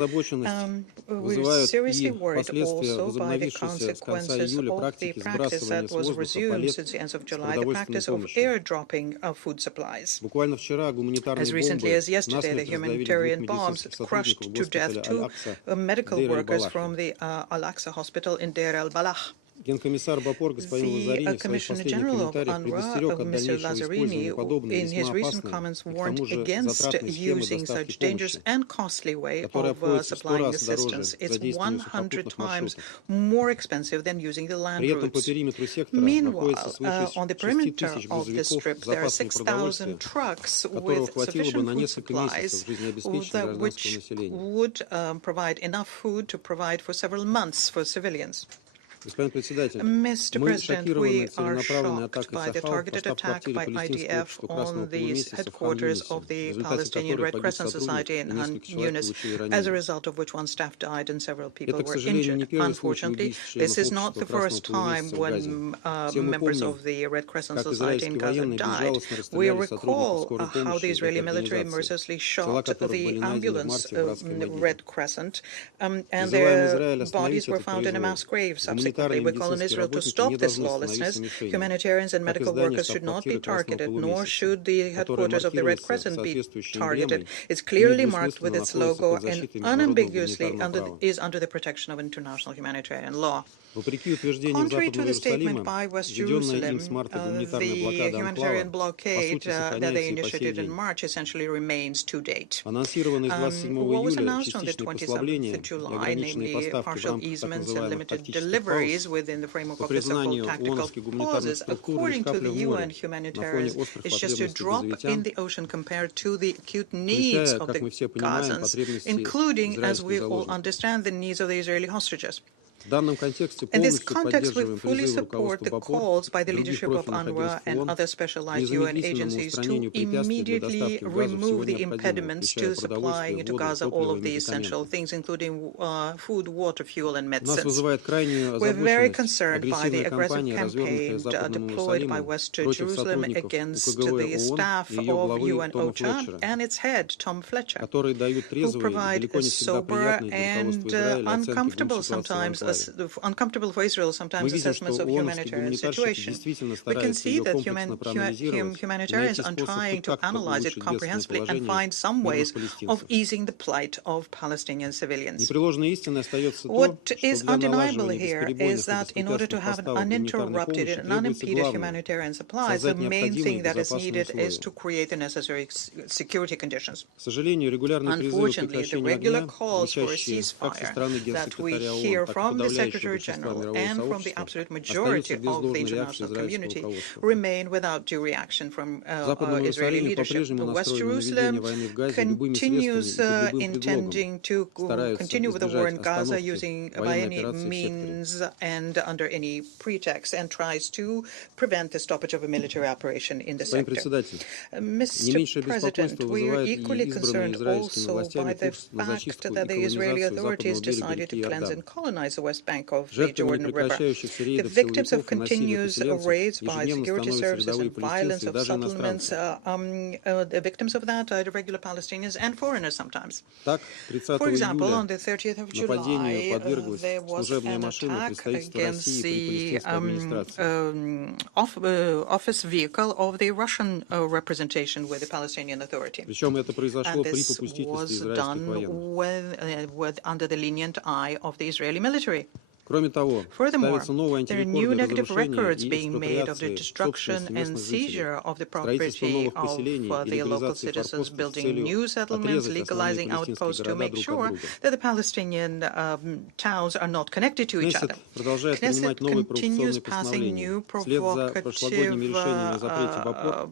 We're seriously worried also by the consequences of the practice that was resumed since the end of July, the practice of airdropping of food supplies. As recently as yesterday, the humanitarian bombs crushed to death two medical workers from the Al-Aqsa hospital in Deir el-Balah. The Commissioner General of UNRWA, Mr. Lazzarini, in his recent comments warned against using such dangerous and costly way of supplying assistance. It's 100 times more expensive than using the land routes. Meanwhile, on the perimeter of the strip, there are 6,000 trucks with sufficient food supplies, which would provide enough food to provide for several months for civilians. Mr. President, we are shocked by the targeted attack by IDF on the headquarters of the Palestinian Red Crescent Society in Han Yunis, as a result of which one staff died and several people were injured. Unfortunately, this is not the first time when members of the Red Crescent Society in Gaza died. We recall how the Israeli military mercilessly shot the ambulance Red Crescent, and their bodies were found in a mass grave subsequently. We call on Israel to stop this lawlessness. Humanitarians and medical workers should not be targeted, nor should the headquarters of the Red Crescent be targeted. It's clearly marked with its logo and unambiguously is under the protection of international humanitarian law. Contrary to the statement by West Jerusalem, the humanitarian blockade that they initiated in March essentially remains to date. What was announced on the 27th of July, namely partial easements and limited deliveries within the framework of the so-called tactical clauses, according to the UN humanitarians, is just a drop in the ocean compared to the acute needs of the Gazans, including, as we all understand, the needs of the Israeli hostages. In this context, we fully support the calls by the leadership of UNRWA and other specialized UN agencies to immediately remove the impediments to supplying into Gaza all of the essential things, including food, water, fuel, and medicines. We're very concerned by the aggressive campaign deployed by West Jerusalem against the staff of UN OCHA and its head, Tom Fletcher, who provide a sober and uncomfortable for Israel sometimes assessments of humanitarian situation. We can see that humanitarians are trying to analyze it comprehensively and find some ways of easing the plight of Palestinian civilians. What is undeniable here is that in order to have an uninterrupted and unimpeded humanitarian supplies, the main thing that is needed is to create the necessary security conditions. Unfortunately, the regular calls for a ceasefire that we hear from the Secretary General and from the absolute majority of the international community remain without due reaction from Israeli leadership. West Jerusalem continues intending to continue with the war in Gaza using by any means and under any pretext, and tries to prevent the stoppage of a military operation in the sector. Mr. President, we are equally concerned also by the fact that the Israeli authorities decided to cleanse and colonize the West Bank of the Jordan River. The victims of continuous raids by security services and violence of settlements, the victims of that are the regular Palestinians and foreigners sometimes. For example, on the 30th of July, there was an attack against the office vehicle of the Russian representation with the Palestinian Authority. And this was done under the lenient eye of the Israeli military. Furthermore, there are new negative records being made of the destruction and seizure of the property of the local citizens, building new settlements, legalizing outposts to make sure that the Palestinian towns are not connected to each other. Knesset continues passing new provocative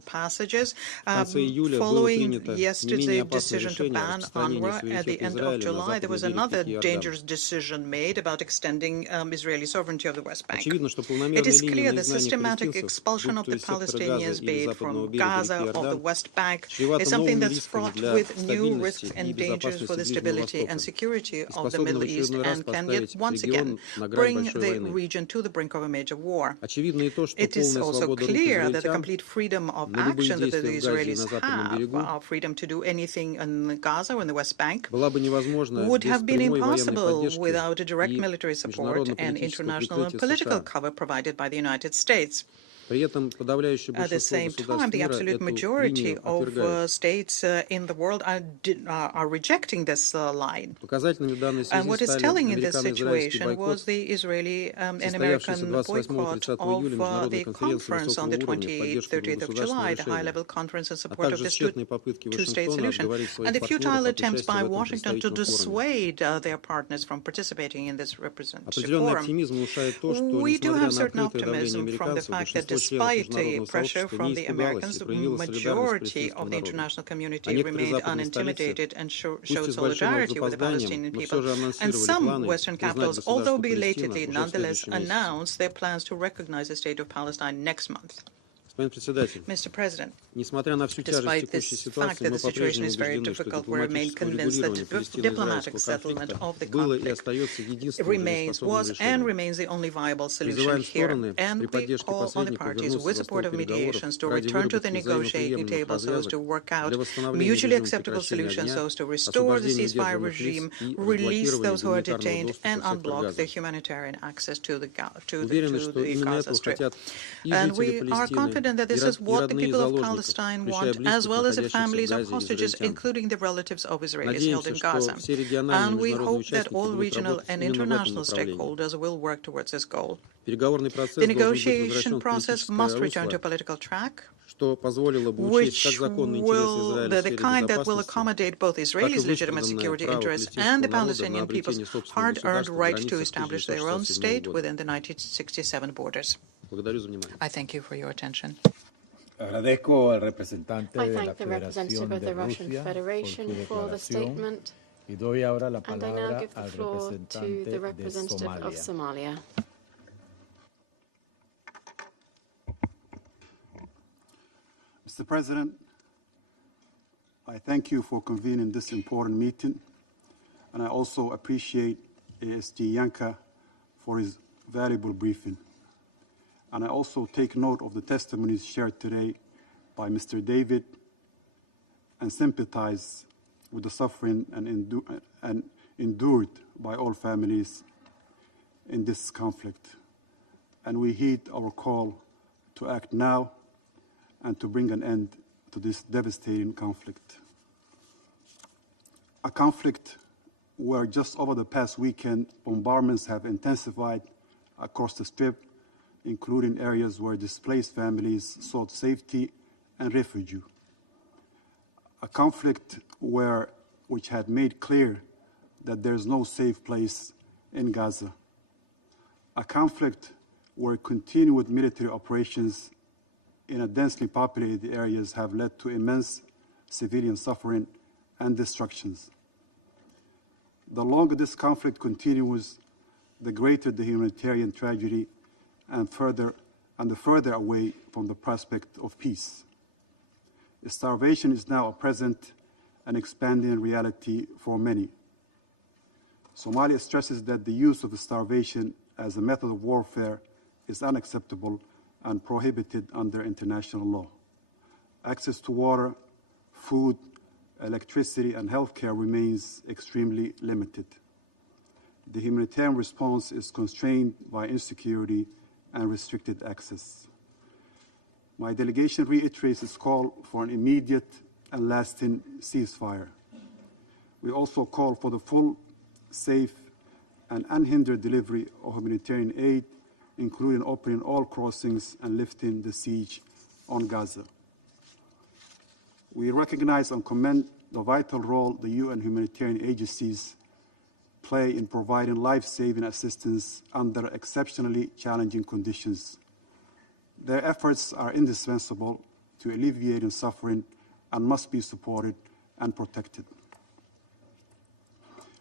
passages. Following yesterday's decision to ban UNRWA at the end of July, there was another dangerous decision made about extending Israeli sovereignty of the West Bank. It is clear the systematic expulsion of the Palestinians, be it from Gaza or the West Bank, is something that's fraught with new risks and dangers for the stability and security of the Middle East and can yet once again bring the region to the brink of a major war. It is also clear that the complete freedom of action that the Israelis have, our freedom to do anything in Gaza or in the West Bank, would have been impossible without a direct military support and international and political cover provided by the United States. At the same time, the absolute majority of states in the world are rejecting this line. And what is telling in this situation was the Israeli and American boycott of the conference on the 28th, 30th of July, the high-level conference in support of this two-state solution, and the futile attempts by Washington to dissuade their partners from participating in this representative forum. We do have certain optimism from the fact that despite the pressure from the Americans, the majority of the international community remained unintimidated and showed solidarity with the Palestinian people. And some Western capitals, although belatedly, nonetheless announced their plans to recognize the state of Palestine next month. Mr. President, despite this fact that the situation is very difficult, we remain convinced that diplomatic settlement of the conflict was and remains the only viable solution here. And we call on the parties with support of mediations to return to the negotiating table so as to work out mutually acceptable solutions so as to restore the ceasefire regime, release those who are detained, and unblock the humanitarian access to the Gaza Strip. And we are confident that this is what the people of Palestine want, as well as the families of hostages, including the relatives of Israelis held in Gaza. And we hope that all regional and international stakeholders will work towards this goal. The negotiation process must return to a political track, which will the kind that will accommodate both Israelis' legitimate security interests and the Palestinian people's hard-earned right to establish their own state within the 1967 borders. I thank you for your attention. I thank the representative of the Russian Federation for the statement, and I now give the floor to the representative of Somalia. Mr. President, I thank you for convening this important meeting, and I also appreciate ASG Jenca for his valuable briefing. And I also take note of the testimonies shared today by Mr. David and sympathize with the suffering and endured by all families in this conflict. And we heed our call to act now and to bring an end to this devastating conflict. A conflict where just over the past weekend, bombardments have intensified across the Strip, including areas where displaced families sought safety and refuge. A conflict which had made clear that there is no safe place in Gaza. A conflict where continued military operations in a densely populated areas have led to immense civilian suffering and destructions. The longer this conflict continues, the greater the humanitarian tragedy and the further away from the prospect of peace. Starvation is now a present and expanding reality for many. Somalia stresses that the use of starvation as a method of warfare is unacceptable and prohibited under international law. Access to water, food, electricity, and healthcare remains extremely limited. The humanitarian response is constrained by insecurity and restricted access. My delegation reiterates its call for an immediate and lasting ceasefire. We also call for the full, safe, and unhindered delivery of humanitarian aid, including opening all crossings and lifting the siege on Gaza. We recognize and commend the vital role the UN humanitarian agencies play in providing life-saving assistance under exceptionally challenging conditions. Their efforts are indispensable to alleviating suffering and must be supported and protected.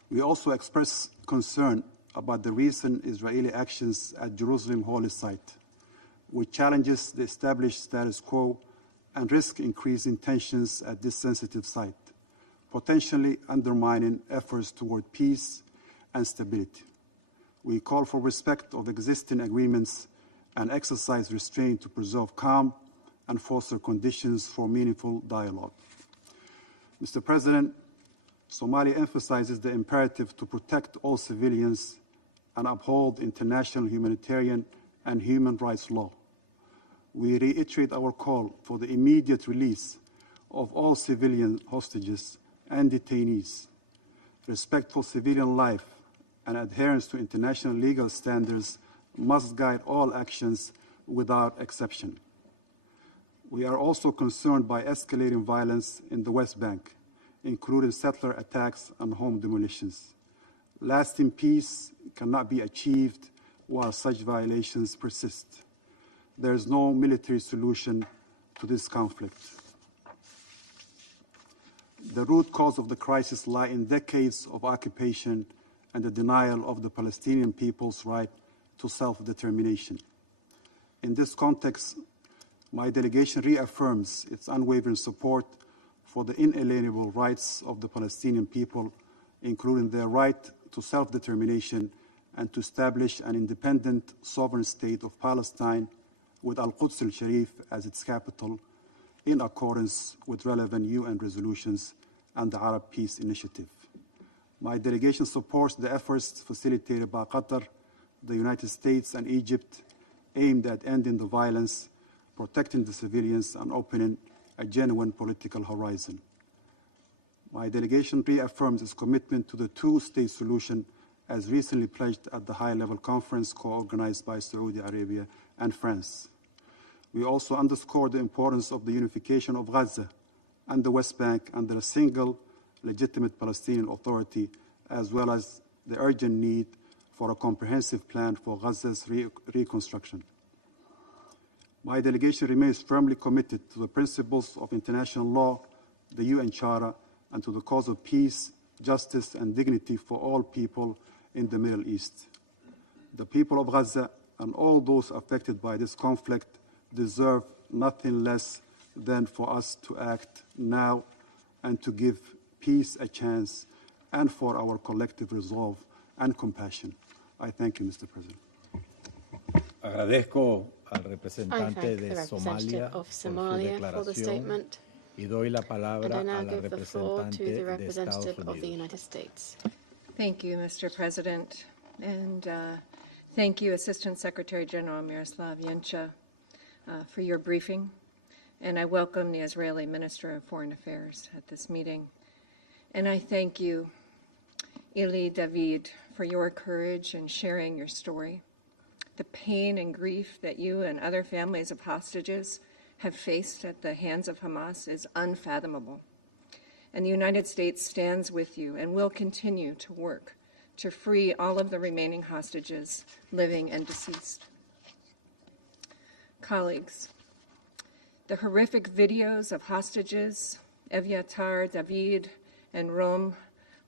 We also express concern about the recent Israeli actions at Jerusalem Holy Site, which challenges the established status quo and risk increasing tensions at this sensitive site, potentially undermining efforts toward peace and stability. We call for respect of existing agreements and exercise restraint to preserve calm and foster conditions for meaningful dialogue. Mr. President, Somalia emphasizes the imperative to protect all civilians and uphold international humanitarian and human rights law. We reiterate our call for the immediate release of all civilian hostages and detainees. Respect for civilian life and adherence to international legal standards must guide all actions without exception. We are also concerned by escalating violence in the West Bank, including settler attacks and home demolitions. Lasting peace cannot be achieved while such violations persist. There is no military solution to this conflict. The root cause of the crisis lies in decades of occupation and the denial of the Palestinian people's right to self-determination. In this context, my delegation reaffirms its unwavering support for the inalienable rights of the Palestinian people, including their right to self-determination and to establish an independent sovereign state of Palestine with Al-Quds al-Sharif as its capital, in accordance with relevant UN resolutions and the Arab Peace Initiative. My delegation supports the efforts facilitated by Qatar, the United States, and Egypt aimed at ending the violence, protecting the civilians, and opening a genuine political horizon. My delegation reaffirms its commitment to the two-state solution as recently pledged at the high-level conference co-organized by Saudi Arabia and France. We also underscore the importance of the unification of Gaza and the West Bank under a single legitimate Palestinian authority, as well as the urgent need for a comprehensive plan for Gaza's reconstruction. My delegation remains firmly committed to the principles of international law, the UN Charter, and to the cause of peace, justice, and dignity for all people in the Middle East. The people of Gaza and all those affected by this conflict deserve nothing less than for us to act now and to give peace a chance, and for our collective resolve and compassion. I thank you, Mr. President. Agradezco al representante de Somalia por su declaración y doy la palabra a la representante de Estados Unidos. Thank you, Mr. President, and thank you, Assistant Secretary General Miroslav Jenca, for your briefing. And I welcome the Israeli Minister of Foreign Affairs at this meeting. And I thank you, Ilay David, for your courage in sharing your story. The pain and grief that you and other families of hostages have faced at the hands of Hamas is unfathomable. And the United States stands with you and will continue to work to free all of the remaining hostages, living and deceased. Colleagues, the horrific videos of hostages, Ilay David and Rom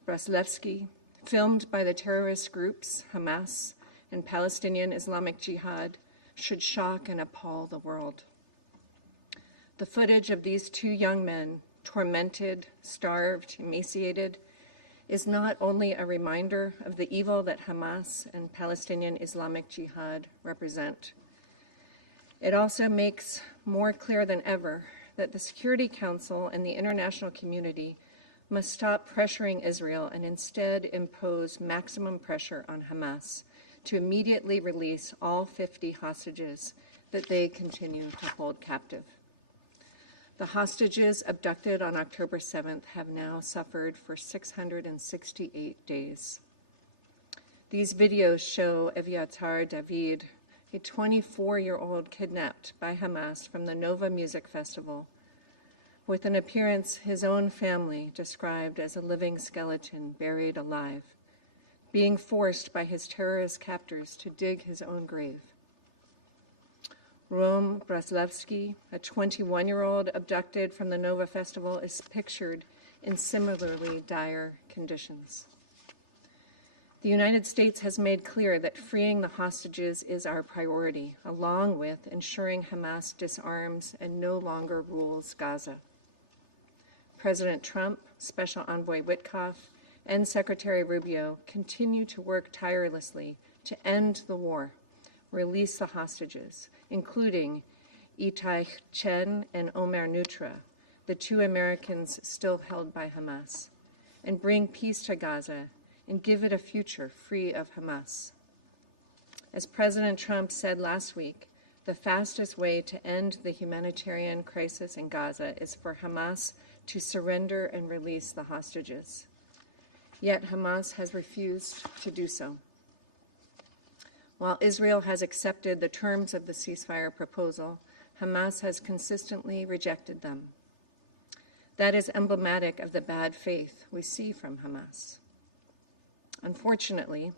Braslevsky, filmed by the terrorist groups Hamas and Palestinian Islamic Jihad, should shock and appall the world. The footage of these two young men, tormented, starved, emaciated, is not only a reminder of the evil that Hamas and Palestinian Islamic Jihad represent. It also makes more clear than ever that the Security Council and the international community must stop pressuring Israel and instead impose maximum pressure on Hamas to immediately release all 50 hostages that they continue to hold captive. The hostages abducted on October 7th have now suffered for 668 days. These videos show Ilay David, a 24-year-old kidnapped by Hamas from the Nova Music Festival, with an appearance his own family described as a living skeleton buried alive, being forced by his terrorist captors to dig his own grave. Rom Braslevsky, a 21-year-old abducted from the Nova Festival, is pictured in similarly dire conditions. The United States has made clear that freeing the hostages is our priority, along with ensuring Hamas disarms and no longer rules Gaza. President Trump, Special Envoy Witkoff, and Secretary Rubio continue to work tirelessly to end the war, release the hostages, including Itai Chen and Omer Nutra, the 2 Americans still held by Hamas, and bring peace to Gaza and give it a future free of Hamas. As President Trump said last week, the fastest way to end the humanitarian crisis in Gaza is for Hamas to surrender and release the hostages. Yet Hamas has refused to do so. While Israel has accepted the terms of the ceasefire proposal, Hamas has consistently rejected them. That is emblematic of the bad faith we see from Hamas. Unfortunately,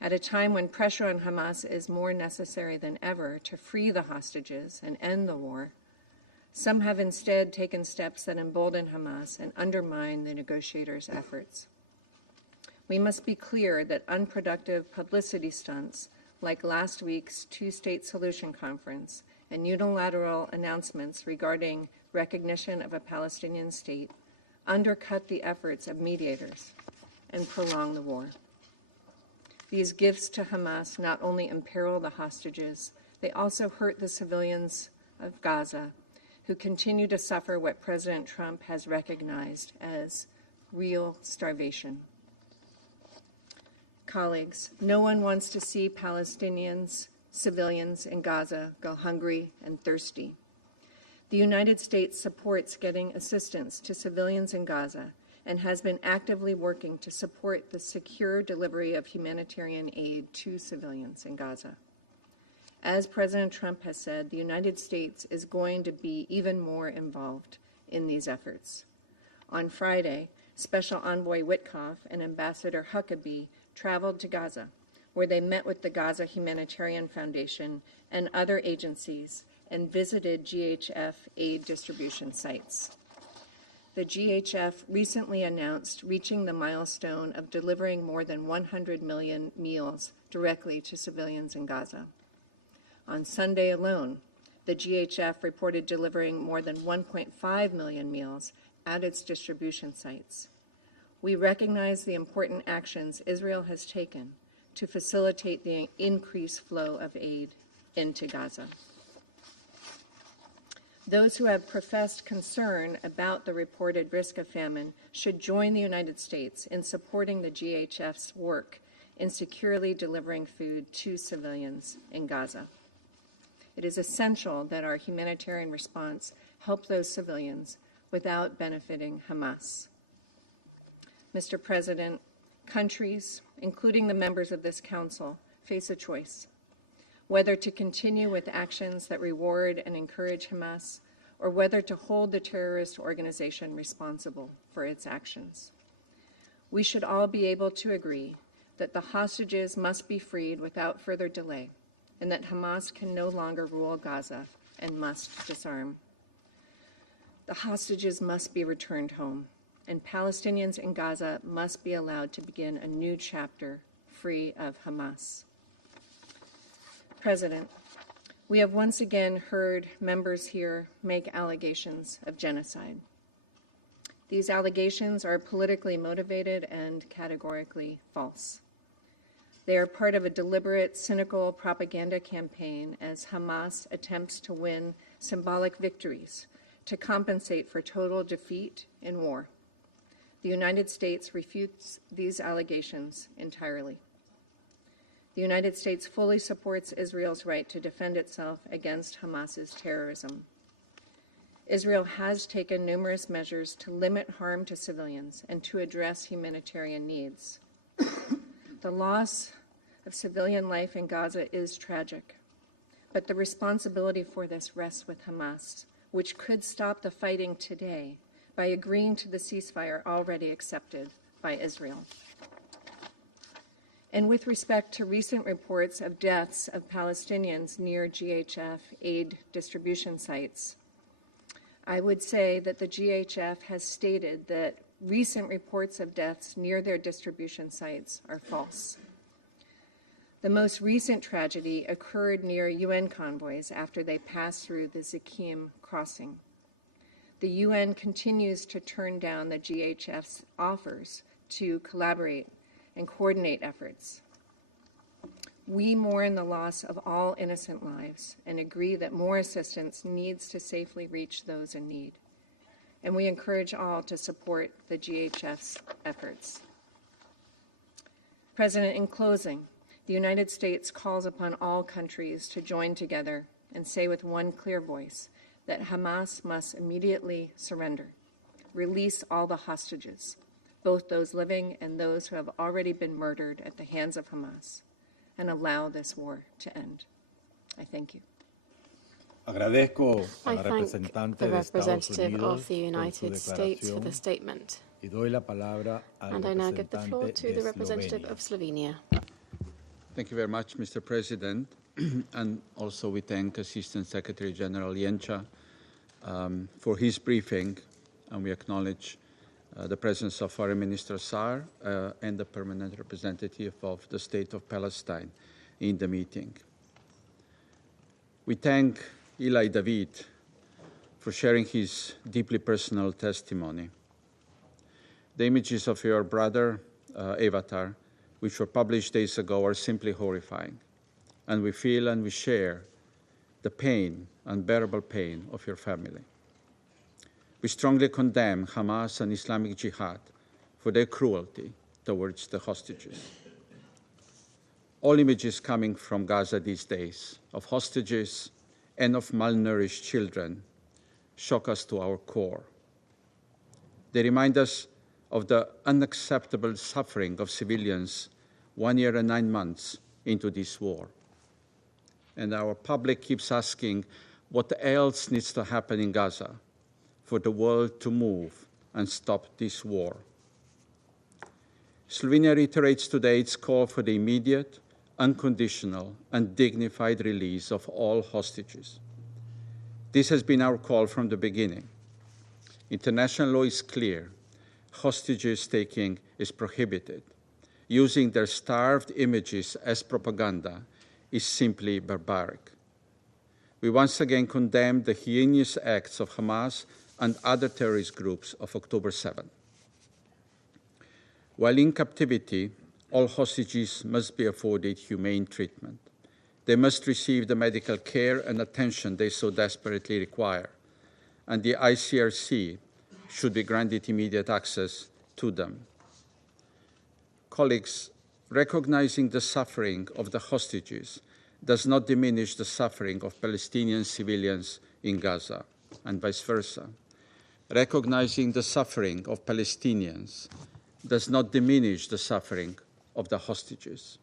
at a time when pressure on Hamas is more necessary than ever to free the hostages and end the war, some have instead taken steps that embolden Hamas and undermine the negotiators' efforts. We must be clear that unproductive publicity stunts like last week's 2-state solution conference and unilateral announcements regarding recognition of a Palestinian state undercut the efforts of mediators and prolong the war. These gifts to Hamas not only imperil the hostages, they also hurt the civilians of Gaza, who continue to suffer what President Trump has recognized as real starvation. Colleagues, no one wants to see Palestinians, civilians in Gaza go hungry and thirsty. The United States supports getting assistance to civilians in Gaza and has been actively working to support the secure delivery of humanitarian aid to civilians in Gaza. As President Trump has said, the United States is going to be even more involved in these efforts. On Friday, Special Envoy Witkoff and Ambassador Huckabee traveled to Gaza, where they met with the Gaza Humanitarian Foundation and other agencies and visited GHF aid distribution sites. The GHF recently announced reaching the milestone of delivering more than 100 million meals directly to civilians in Gaza. On Sunday alone, the GHF reported delivering more than 1.5 million meals at its distribution sites. We recognize the important actions Israel has taken to facilitate the increased flow of aid into Gaza. Those who have professed concern about the reported risk of famine should join the United States in supporting the GHF's work in securely delivering food to civilians in Gaza. It is essential that our humanitarian response help those civilians without benefiting Hamas. Mr. President, countries, including the members of this Council, face a choice: whether to continue with actions that reward and encourage Hamas, or whether to hold the terrorist organization responsible for its actions. We should all be able to agree that the hostages must be freed without further delay, and that Hamas can no longer rule Gaza and must disarm. The hostages must be returned home, and Palestinians in Gaza must be allowed to begin a new chapter free of Hamas. President, we have once again heard members here make allegations of genocide. These allegations are politically motivated and categorically false. They are part of a deliberate, cynical propaganda campaign as Hamas attempts to win symbolic victories to compensate for total defeat in war. The United States refutes these allegations entirely. The United States fully supports Israel's right to defend itself against Hamas's terrorism. Israel has taken numerous measures to limit harm to civilians and to address humanitarian needs. The loss of civilian life in Gaza is tragic, but the responsibility for this rests with Hamas, which could stop the fighting today by agreeing to the ceasefire already accepted by Israel. And with respect to recent reports of deaths of Palestinians near GHF aid distribution sites, I would say that the GHF has stated that recent reports of deaths near their distribution sites are false. The most recent tragedy occurred near UN convoys after they passed through the Zikim crossing. The UN continues to turn down the GHF's offers to collaborate and coordinate efforts. We mourn the loss of all innocent lives and agree that more assistance needs to safely reach those in need. And we encourage all to support the GHF's efforts. President, in closing, the United States calls upon all countries to join together and say with one clear voice that Hamas must immediately surrender, release all the hostages, both those living and those who have already been murdered at the hands of Hamas, and allow this war to end. I thank you. I thank the representative of the United States for the statement. And I now give the floor to the representative of Slovenia. Thank you very much, Mr. President. And also we thank Assistant Secretary General Jenca for his briefing, and we acknowledge the presence of Foreign Minister Saar and the permanent representative of the State of Palestine in the meeting. We thank Ilay David for sharing his deeply personal testimony. The images of your brother, Avatar, which were published days ago, are simply horrifying. And we feel and we share the pain, unbearable pain of your family. We strongly condemn Hamas and Islamic Jihad for their cruelty towards the hostages. All images coming from Gaza these days of hostages and of malnourished children shock us to our core. They remind us of the unacceptable suffering of civilians 1 year and 9 months into this war. And our public keeps asking what else needs to happen in Gaza for the world to move and stop this war. Slovenia reiterates today its call for the immediate, unconditional, and dignified release of all hostages. This has been our call from the beginning. International law is clear. Hostages taking is prohibited. Using their starved images as propaganda is simply barbaric. We once again condemn the heinous acts of Hamas and other terrorist groups of October 7. While in captivity, all hostages must be afforded humane treatment. They must receive the medical care and attention they so desperately require, and the ICRC should be granted immediate access to them. Colleagues, recognizing the suffering of the hostages does not diminish the suffering of Palestinian civilians in Gaza, and vice versa. Recognizing the suffering of Palestinians does not diminish the suffering of the hostages.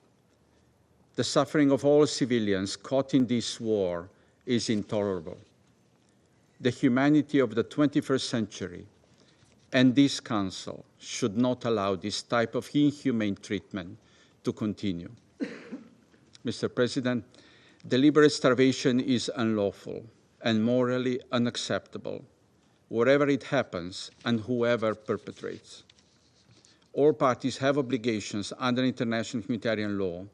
The suffering of all civilians caught in this war is intolerable. The humanity of the 21st century and this Council should not allow this type of inhumane treatment to continue. Mr. President, deliberate starvation is unlawful and morally unacceptable, wherever it happens and whoever perpetrates. All parties have obligations under international humanitarian law,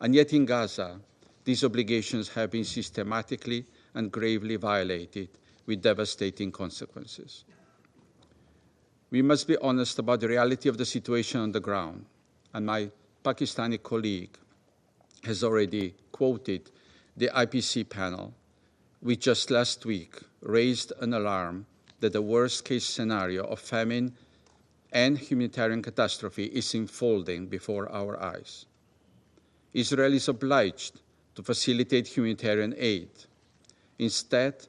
and yet in Gaza, these obligations have been systematically and gravely violated with devastating consequences. We must be honest about the reality of the situation on the ground, and my Pakistani colleague has already quoted the IPC panel, which just last week raised an alarm that the worst-case scenario of famine and humanitarian catastrophe is unfolding before our eyes. Israel is obliged to facilitate humanitarian aid. Instead,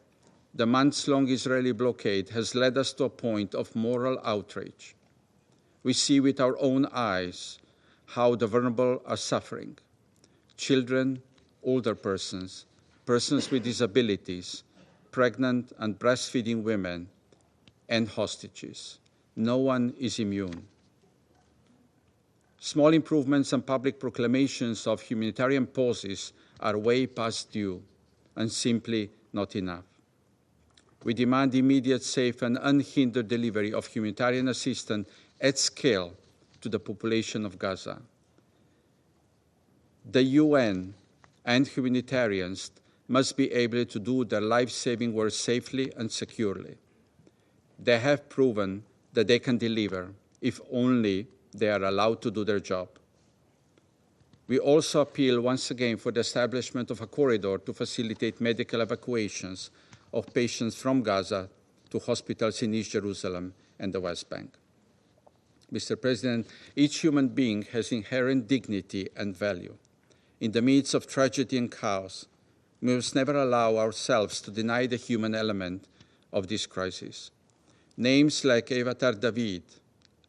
the months-long Israeli blockade has led us to a point of moral outrage. We see with our own eyes how the vulnerable are suffering. Children, older persons, persons with disabilities, pregnant and breastfeeding women, and hostages. No one is immune. Small improvements and public proclamations of humanitarian pauses are way past due and simply not enough. We demand immediate, safe, and unhindered delivery of humanitarian assistance at scale to the population of Gaza. The UN and humanitarians must be able to do their life-saving work safely and securely. They have proven that they can deliver if only they are allowed to do their job. We also appeal once again for the establishment of a corridor to facilitate medical evacuations of patients from Gaza to hospitals in East Jerusalem and the West Bank. Mr. President, each human being has inherent dignity and value. In the midst of tragedy and chaos, we must never allow ourselves to deny the human element of this crisis. Names like Ilay David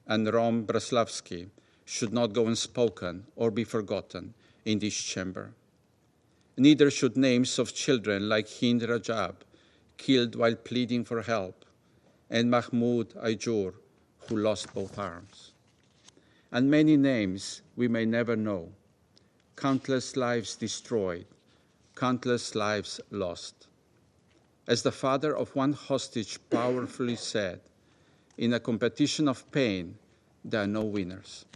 and Rom Braslavsky should not go unspoken or be forgotten in this chamber. Neither should names of children like Hind Rajab, killed while pleading for help, and Mahmoud Aijur, who lost both arms. And many names we may never know. Countless lives destroyed, countless lives lost. As the father of one hostage powerfully said, in a competition of pain, there are no winners.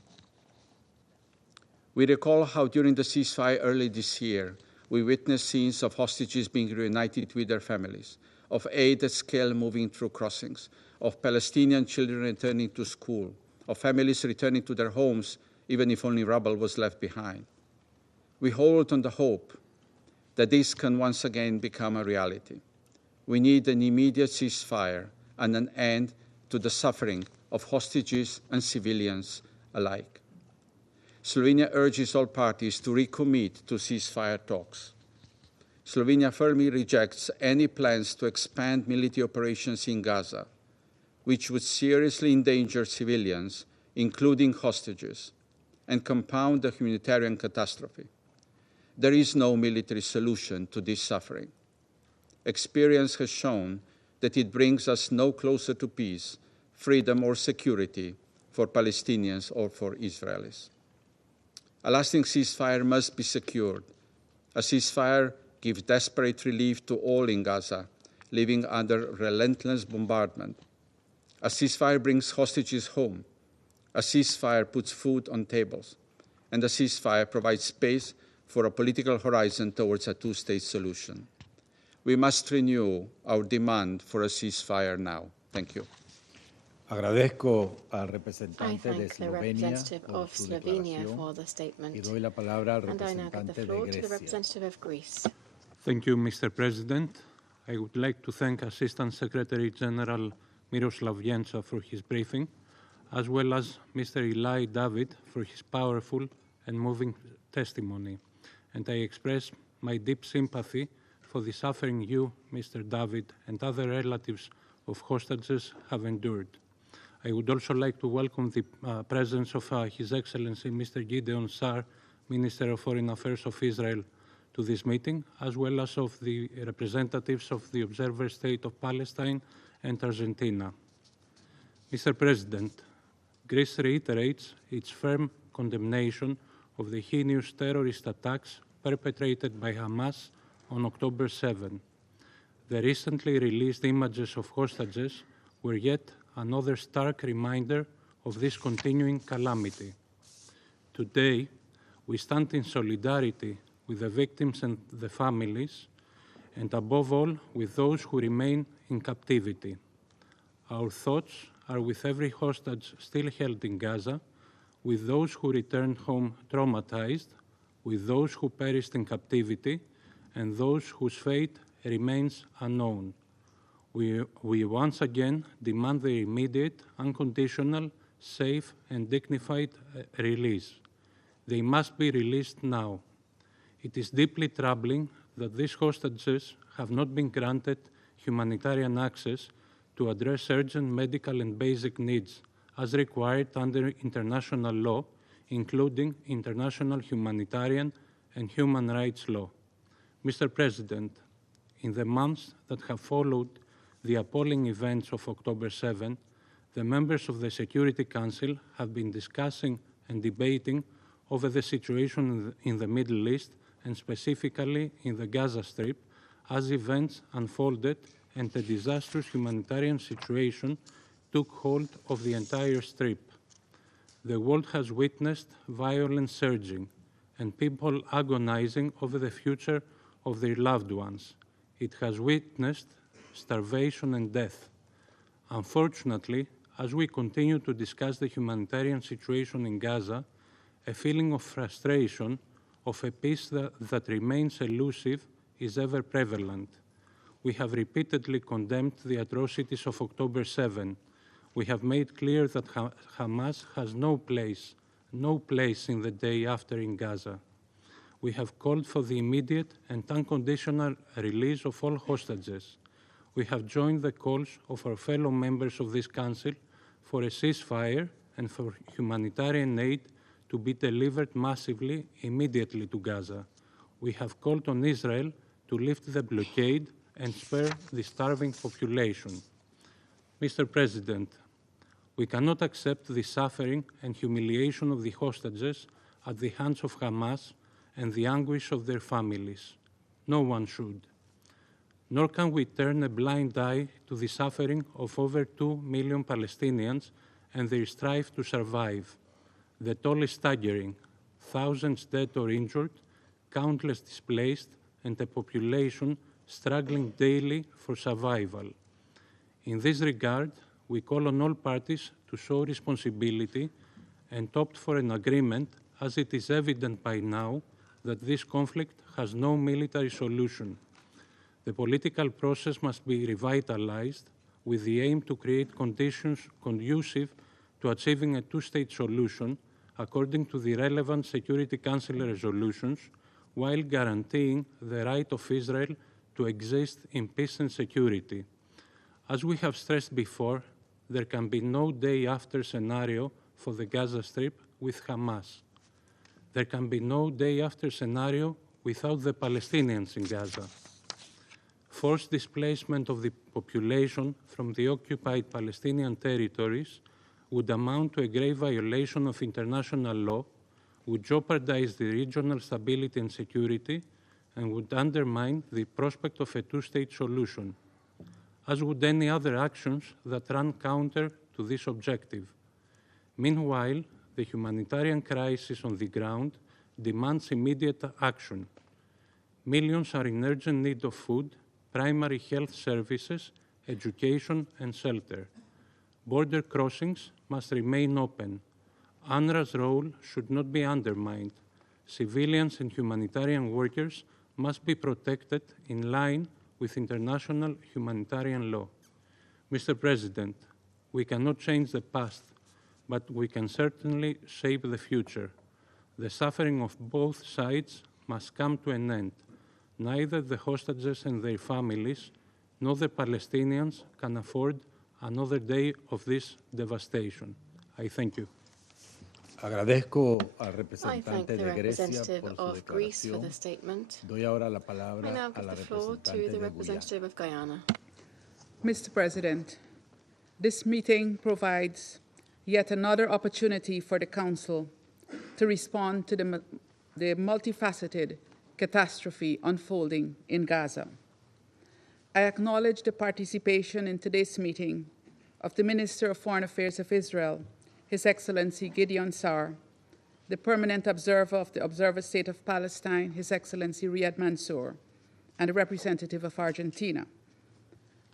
We recall how during the ceasefire early this year, we witnessed scenes of hostages being reunited with their families, of aid at scale moving through crossings, of Palestinian children returning to school, of families returning to their homes, even if only rubble was left behind. We hold on the hope that this can once again become a reality. We need an immediate ceasefire and an end to the suffering of hostages and civilians alike. Slovenia urges all parties to recommit to ceasefire talks. Slovenia firmly rejects any plans to expand military operations in Gaza, which would seriously endanger civilians, including hostages, and compound the humanitarian catastrophe. There is no military solution to this suffering. Experience has shown that it brings us no closer to peace, freedom, or security for Palestinians or for Israelis. A lasting ceasefire must be secured. A ceasefire gives desperate relief to all in Gaza, living under relentless bombardment. A ceasefire brings hostages home. A ceasefire puts food on tables. And a ceasefire provides space for a political horizon towards a two-state solution. We must renew our demand for a ceasefire now. Thank you. Agradezco al representante de Eslovenia por su declaración y doy la palabra al representante de Grecia. Thank you, Mr. President. I would like to thank Assistant Secretary General Miroslav Jenca for his briefing, as well as Mr. Ilay David for his powerful and moving testimony. And I express my deep sympathy for the suffering you, Mr. David, and other relatives of hostages have endured. I would also like to welcome the presence of His Excellency Mr. Gideon Saar, Minister of Foreign Affairs of Israel, to this meeting, as well as of the representatives of the observer state of Palestine and Argentina. Mr. President, Greece reiterates its firm condemnation of the heinous terrorist attacks perpetrated by Hamas on October 7. The recently released images of hostages were yet another stark reminder of this continuing calamity. Today, we stand in solidarity with the victims and the families, and above all, with those who remain in captivity. Our thoughts are with every hostage still held in Gaza, with those who returned home traumatized, with those who perished in captivity, and those whose fate remains unknown. We once again demand their immediate, unconditional, safe, and dignified release. They must be released now. It is deeply troubling that these hostages have not been granted humanitarian access to address urgent medical and basic needs as required under international law, including international humanitarian and human rights law. Mr. President, in the months that have followed the appalling events of October 7, the members of the Security Council have been discussing and debating over the situation in the Middle East and specifically in the Gaza Strip as events unfolded and a disastrous humanitarian situation took hold of the entire Strip. The world has witnessed violence surging and people agonizing over the future of their loved ones. It has witnessed starvation and death. Unfortunately, as we continue to discuss the humanitarian situation in Gaza, a feeling of frustration, of a peace that remains elusive, is ever prevalent. We have repeatedly condemned the atrocities of October 7. We have made clear that Hamas has no place in the day after in Gaza. We have called for the immediate and unconditional release of all hostages. We have joined the calls of our fellow members of this Council for a ceasefire and for humanitarian aid to be delivered massively, immediately to Gaza. We have called on Israel to lift the blockade and spare the starving population. Mr. President, we cannot accept the suffering and humiliation of the hostages at the hands of Hamas and the anguish of their families. No one should. Nor can we turn a blind eye to the suffering of over 2 million Palestinians and their strive to survive. The toll is staggering: thousands dead or injured, countless displaced, and a population struggling daily for survival. In this regard, we call on all parties to show responsibility and opt for an agreement, as it is evident by now that this conflict has no military solution. The political process must be revitalized with the aim to create conditions conducive to achieving a two-state solution according to the relevant Security Council resolutions, while guaranteeing the right of Israel to exist in peace and security. As we have stressed before, there can be no day-after scenario for the Gaza Strip with Hamas. There can be no day-after scenario without the Palestinians in Gaza. Forced displacement of the population from the occupied Palestinian territories would amount to a grave violation of international law, would jeopardize the regional stability and security, and would undermine the prospect of a two-state solution, as would any other actions that run counter to this objective. Meanwhile, the humanitarian crisis on the ground demands immediate action. Millions are in urgent need of food, primary health services, education, and shelter. Border crossings must remain open. UNRWA's role should not be undermined. Civilians and humanitarian workers must be protected in line with international humanitarian law. Mr. President, we cannot change the past, but we can certainly shape the future. The suffering of both sides must come to an end. Neither the hostages and their families, nor the Palestinians can afford another day of this devastation. I thank you. Agradezco al representante de Grecia por su declaración. Doy ahora la palabra a la representante de Guyana. Mr. President, this meeting provides yet another opportunity for the Council to respond to the multifaceted catastrophe unfolding in Gaza. I acknowledge the participation in today's meeting of the Minister of Foreign Affairs of Israel, His Excellency Gideon Saar, the Permanent Observer of the Observer State of Palestine, His Excellency Riyad Mansour, and the representative of Argentina.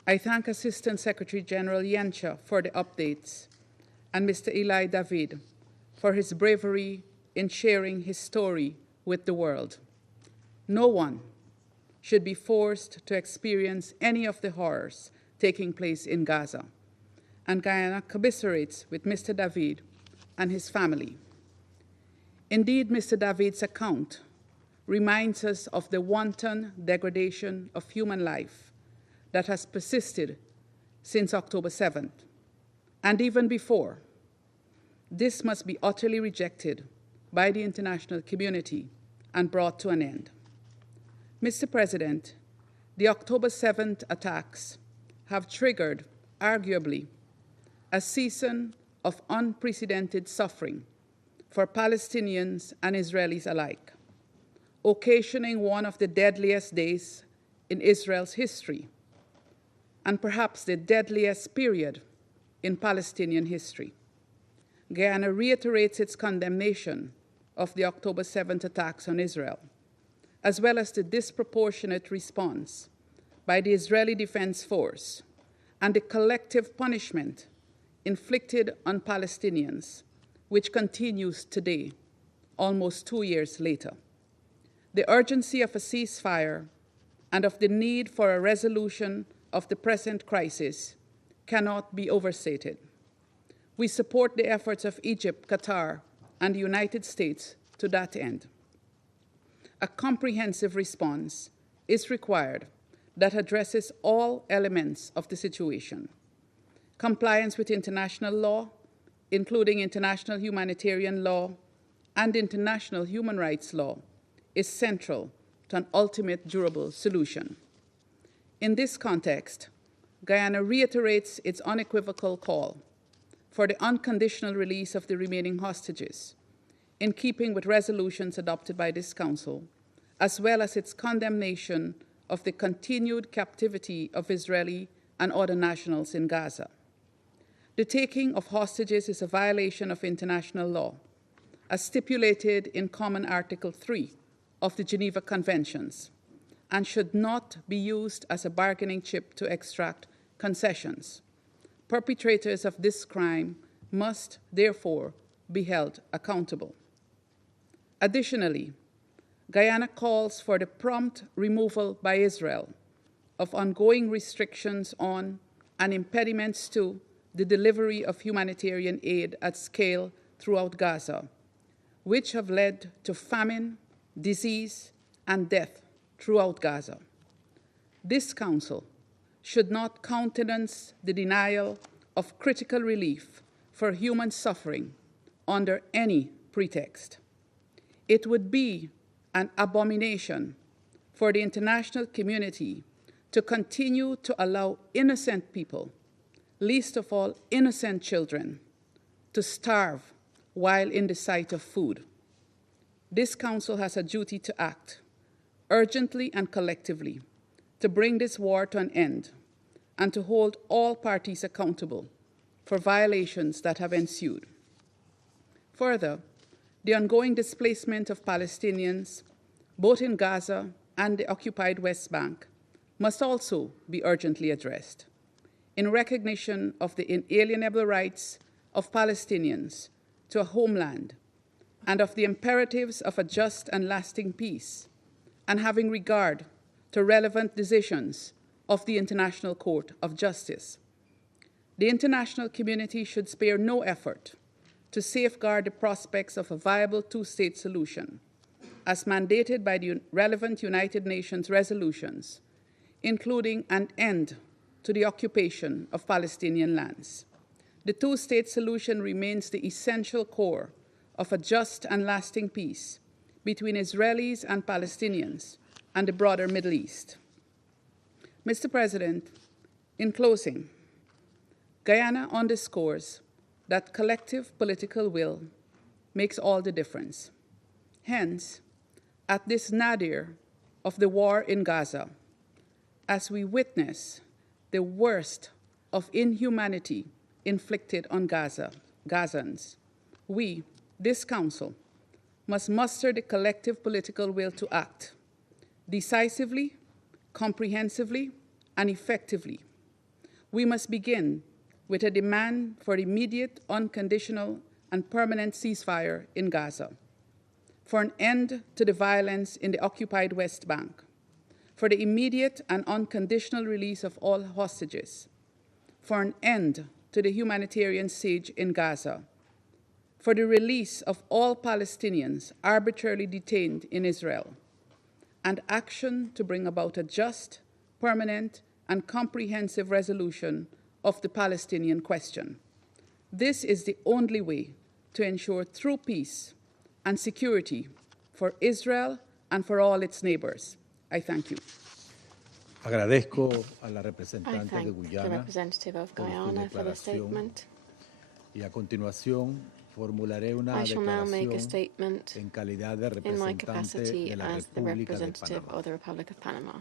I thank Assistant Secretary General Jenca for the updates, and Mr. Ilay David for his bravery in sharing his story with the world. No one should be forced to experience any of the horrors taking place in Gaza, and Guyana commiserates with Mr. David and his family. Indeed, Mr. David's account reminds us of the wanton degradation of human life that has persisted since October 7th, and even before. This must be utterly rejected by the international community and brought to an end. Mr. President, the October 7th attacks have triggered, arguably, a season of unprecedented suffering for Palestinians and Israelis alike, occasioning one of the deadliest days in Israel's history, and perhaps the deadliest period in Palestinian history. Guyana reiterates its condemnation of the October 7th attacks on Israel, as well as the disproportionate response by the Israeli Defense Force and the collective punishment inflicted on Palestinians, which continues today, almost 2 years later. The urgency of a ceasefire and of the need for a resolution of the present crisis cannot be overstated. We support the efforts of Egypt, Qatar, and the United States to that end. A comprehensive response is required that addresses all elements of the situation. Compliance with international law, including international humanitarian law and international human rights law, is central to an ultimate durable solution. In this context, Guyana reiterates its unequivocal call for the unconditional release of the remaining hostages, in keeping with resolutions adopted by this Council, as well as its condemnation of the continued captivity of Israeli and other nationals in Gaza. The taking of hostages is a violation of international law, as stipulated in Common Article 3 of the Geneva Conventions, and should not be used as a bargaining chip to extract concessions. Perpetrators of this crime must, therefore, be held accountable. Additionally, Guyana calls for the prompt removal by Israel of ongoing restrictions on and impediments to the delivery of humanitarian aid at scale throughout Gaza, which have led to famine, disease, and death throughout Gaza. This Council should not countenance the denial of critical relief for human suffering under any pretext. It would be an abomination for the international community to continue to allow innocent people, least of all innocent children, to starve while in the sight of food. This Council has a duty to act urgently and collectively to bring this war to an end and to hold all parties accountable for violations that have ensued. Further, the ongoing displacement of Palestinians, both in Gaza and the occupied West Bank, must also be urgently addressed in recognition of the inalienable rights of Palestinians to a homeland and of the imperatives of a just and lasting peace, and having regard to relevant decisions of the International Court of Justice. The international community should spare no effort to safeguard the prospects of a viable two-state solution, as mandated by the relevant United Nations resolutions, including an end to the occupation of Palestinian lands. The two-state solution remains the essential core of a just and lasting peace between Israelis and Palestinians and the broader Middle East. Mr. President, in closing, Guyana underscores that collective political will makes all the difference. Hence, at this nadir of the war in Gaza, as we witness the worst of inhumanity inflicted on Gazans, we, this Council, must muster the collective political will to act decisively, comprehensively, and effectively. We must begin with a demand for immediate, unconditional, and permanent ceasefire in Gaza, for an end to the violence in the occupied West Bank, for the immediate and unconditional release of all hostages, for an end to the humanitarian siege in Gaza, for the release of all Palestinians arbitrarily detained in Israel, and action to bring about a just, permanent, and comprehensive resolution of the Palestinian question. This is the only way to ensure true peace and security for Israel and for all its neighbors. I thank you. Agradezco a la representante de the Guyana representative of Guyana for the statement. Y a continuación formularé una I shall now make a declaración statement en calidad de in my representante capacity de la as the República de representative Panamá. of the Republic of Panama.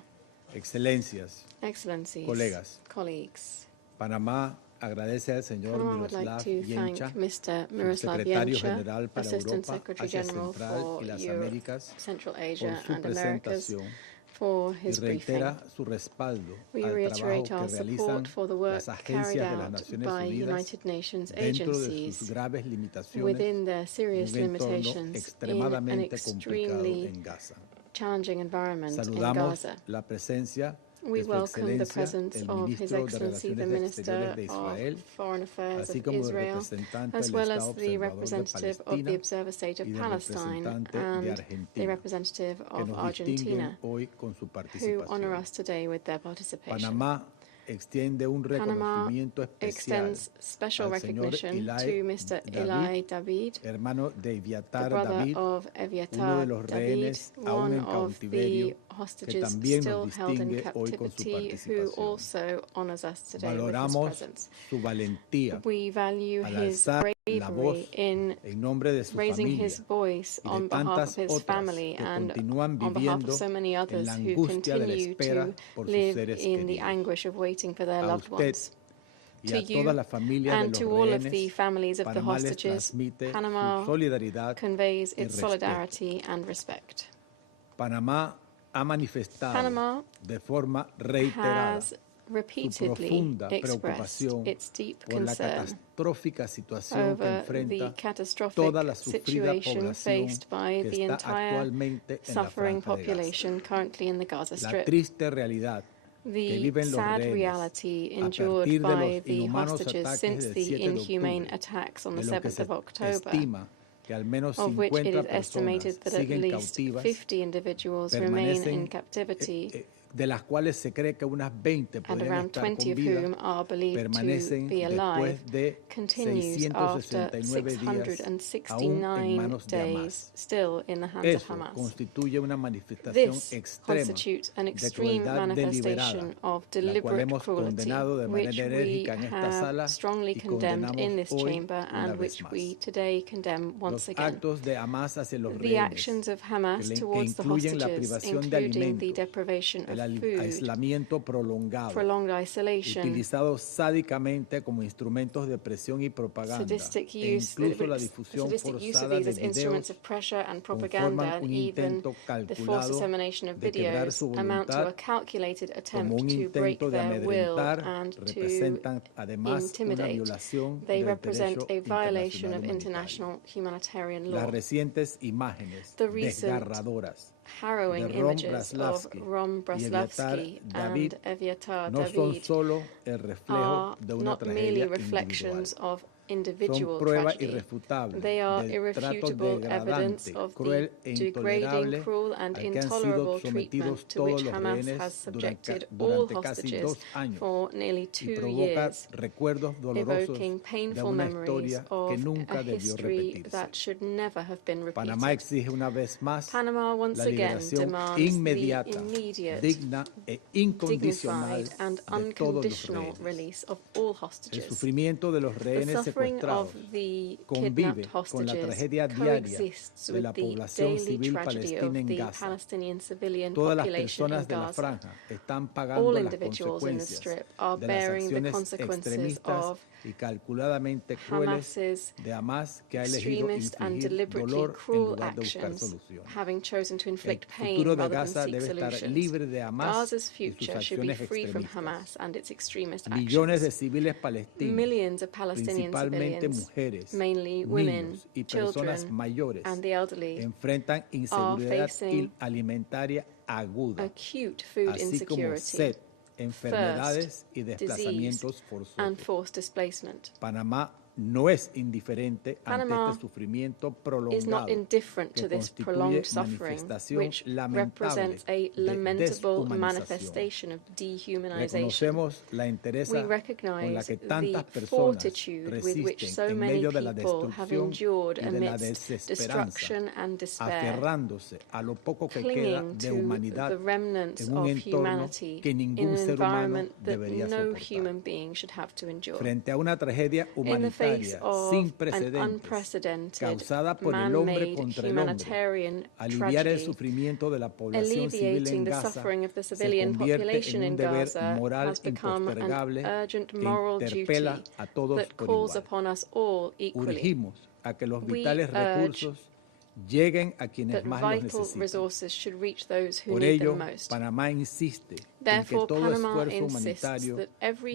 Excelencias, Excellencies, Colegas. colleagues, Panamá Agradece al señor Miroslav Jenca, Subsecretario General para Assistant Europa, Secretary Asia General Central for y las Europe, Américas, Central por Asia su and Americas, presentación for y his briefing. reitera su respaldo We al reiterate trabajo our que realizan support for the work las carried agencias de las out Naciones by Unidas United Nations dentro de sus agencies graves limitaciones within their en serious un entorno limitations in an extremadamente complicado extremely en Gaza. challenging environment in Saludamos Gaza. la presencia We de su welcome the excelencia, presence el of His Ministro de Excellency, the Relaciones Exteriores Minister de of Israel, Foreign Affairs así of como el Israel, representante as del well Estado as the observador de representative of the Palestina Observer State of y del Palestine representante de and the Argentina, representative que of nos Argentina, distinguen hoy con su who honor participación. us today with their participation. Panamá extiende un Panama reconocimiento especial extends special al señor recognition Ilay to Mr. Ilay David, hermano de the Eviatar brother David, of uno de Eviatar los David, rehenes aún one en of cautiverio, the que hostages también still nos held in distingue hoy con su captivity, who participación. also honors us today with his Valoramos presence. su valentía We value al his alzar la voz bravery in en nombre de su raising familia his voice y de on behalf of tantas his otras family que and continúan on behalf of viviendo so many en others la who angustia de la continue espera to por sus live seres in the queridos. anguish of waiting for their A loved usted ones. y To a you toda la familia de and los to all of the rehenes, families of the Panamá les hostages, transmite Panama su solidaridad conveys y its respeto. solidarity and respect. Panamá ha manifestado Panama de forma reiterada has su repeatedly profunda expressed preocupación its deep por la concern catastrófica situación que over the enfrenta catastrophic toda la sufrida situation población faced by que the está entire actualmente en la suffering franja de Gaza. population currently in the Gaza La Strip. triste realidad que The viven los sad rehenes reality a endured partir de by los the inhumanos hostages ataques since del the 7 de inhumane octubre, attacks on de the lo que 7th se of October, estima que al menos of which it 50 is estimated personas that at siguen least cautivas, 50 individuals remain in permanecen, captivity, de las cuales se cree que unas 20 and podrían around estar 20 con of vida, whom are believed to permanecen be alive, después de continues after 669 días aún en 669 manos de days Hamas. still in the hands of Eso Hamas. constituye una manifestación This extrema constitutes an de extreme crueldad deliberada, manifestation of la cual deliberate hemos cruelty, condenado de which manera we enérgica en esta sala have strongly y condemned in condenamos this hoy chamber una and vez which más. we today condemn once Los again. actos de Hamas hacia los The rehenes, actions of Hamas que towards the incluyen la hostages, privación de including the alimentos, deprivation el of food, aislamiento prolongado, prolonged isolation, utilizados sádicamente como instrumentos de presión y propaganda, sadistic e use, incluso la difusión use of forzada these de as instruments videos of pressure and propaganda, conforman and un even intento the forced calculado dissemination of de quebrar videos su amount to a voluntad, calculated como attempt un to break intento de their will amedrentar, and to representan además una intimidate. violación They del represent derecho a violation internacional of humanitario. international humanitarian Las law. recientes imágenes The recent desgarradoras harrowing de Rom images of Braslavsky Rom y Eviatar Braslavsky David and Eviatar no son David solo el reflejo are de una not merely tragedia individual. reflections of Son individual prueba tragedy. irrefutable They are del trato irrefutable evidence degradante, of cruel the e degrading, intolerable cruel, and al que han sido intolerable sometidos treatment to todos which los Hamas has rehenes subjected all durante casi hostages 2 años for nearly y 2 provoca years, recuerdos dolorosos evoking de painful una memories historia que of nunca a debió history repetirse. that should never have been Panamá repeated. exige una vez más Panama once la again liberación demands inmediata, the immediate, digna e incondicional dignified and de todos los unconditional rehenes. release of all El hostages. sufrimiento de los The rehenes suffering secuestrados of the convive kidnapped con la hostages tragedia diaria coexists de with la the población daily civil tragedy of palestina en the Gaza. Palestinian civilian Todas las population in personas de la Gaza. franja están All pagando las individuals in the consecuencias Strip are de las bearing the acciones consequences extremistas of y calculadamente crueles Hamas's de Hamas, que ha elegido extremist and infligir deliberately dolor en cruel lugar de buscar actions, soluciones. having chosen to El inflict pain futuro de rather than Gaza seek debe estar solutions. libre de Hamas Gaza's y sus future should be acciones free from extremistas. Hamas and its extremist Millones de actions. civiles palestinos, Millions of Palestinian principalmente civilians, mujeres, mainly women, niños y personas children, mayores, and the elderly, enfrentan inseguridad facing alimentaria aguda, acute food así como insecurity, sed, enfermedades y desplazamientos and forzosos. forced displacement. Panamá no es indiferente ante Panama este sufrimiento is not prolongado indifferent que to this constituye prolonged suffering, manifestación which lamentable represents a de lamentable deshumanización. manifestation of dehumanization. Reconocemos la entereza We con la recognize que the tantas personas fortitude with which resisten so en many medio de la people have destrucción endured y de la amidst desesperanza, destruction and despair, aferrándose a lo poco que queda clinging de to humanidad the remnants en un of entorno humanity que in ningún an ser humano environment that debería no soportar. human being should have to endure. Frente a una tragedia In the face humanitaria sin precedentes causada por el hombre contra el hombre, aliviar el sufrimiento de la población civil en Gaza se convierte en un deber moral impostergable que interpela a todos por igual. Urgimos a que los vitales recursos lleguen a quienes más los necesitan. Por ello, Panamá insiste en que todo esfuerzo humanitario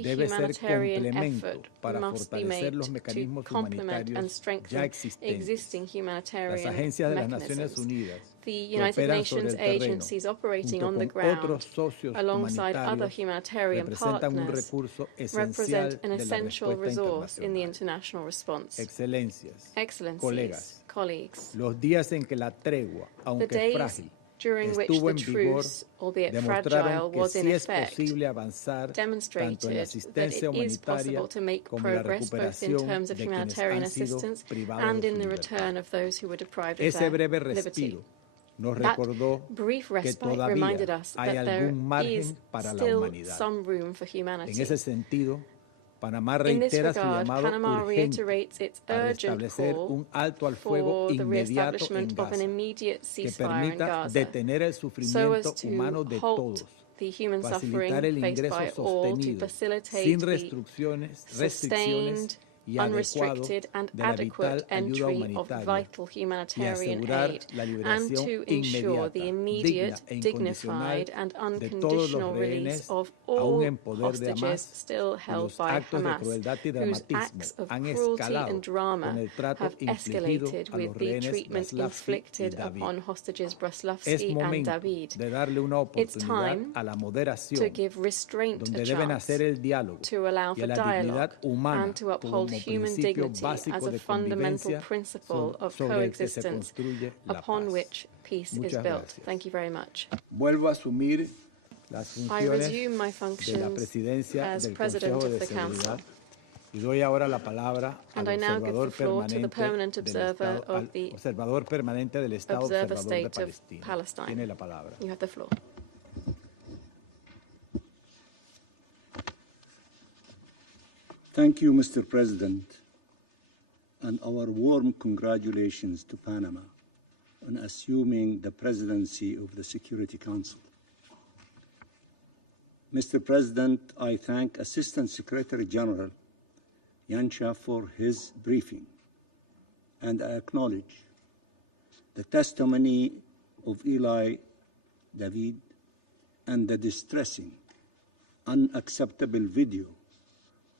debe ser complemento para fortalecer los mecanismos humanitarios ya existentes. Las agencias de las Naciones Unidas que operan sobre el terreno, junto con otros socios humanitarios, representan un recurso esencial de la respuesta internacional. Excelencias, colegas, los días en que la tregua, aunque frágil, estuvo en vigor, demostraron que sí es posible avanzar tanto en la asistencia humanitaria como en la recuperación de quienes han sido privados de su libertad. Ese breve respiro nos recordó que todavía hay algún margen para la humanidad. En ese sentido, Panamá reitera su llamado urgente a restablecer un alto al fuego inmediato en Gaza que permita detener el sufrimiento humano de todos, facilitar el ingreso sostenido, sin restricciones y adecuado de la vital ayuda humanitaria y asegurar la liberación inmediata, digna e incondicional de todos los rehenes aún en poder de Hamas, cuyos actos de crueldad y dramatismo han escalado con el trato infligido a los rehenes Breslavsky y David. Es momento de darle una oportunidad a la moderación, donde debe nacer el diálogo y a la dignidad humana como principio básico de convivencia sobre el que se construye la paz. Muchas gracias. Vuelvo a asumir las funciones de la presidencia del Consejo de Seguridad y doy ahora la palabra al observador permanente del Estado observador de Palestina. Tiene la palabra. Thank you, Mr. President, and our warm congratulations to Panama on assuming the presidency of the Security Council. Mr. President, I thank Assistant Secretary General Jenca for his briefing, and I acknowledge the testimony of Ilay David and the distressing, unacceptable video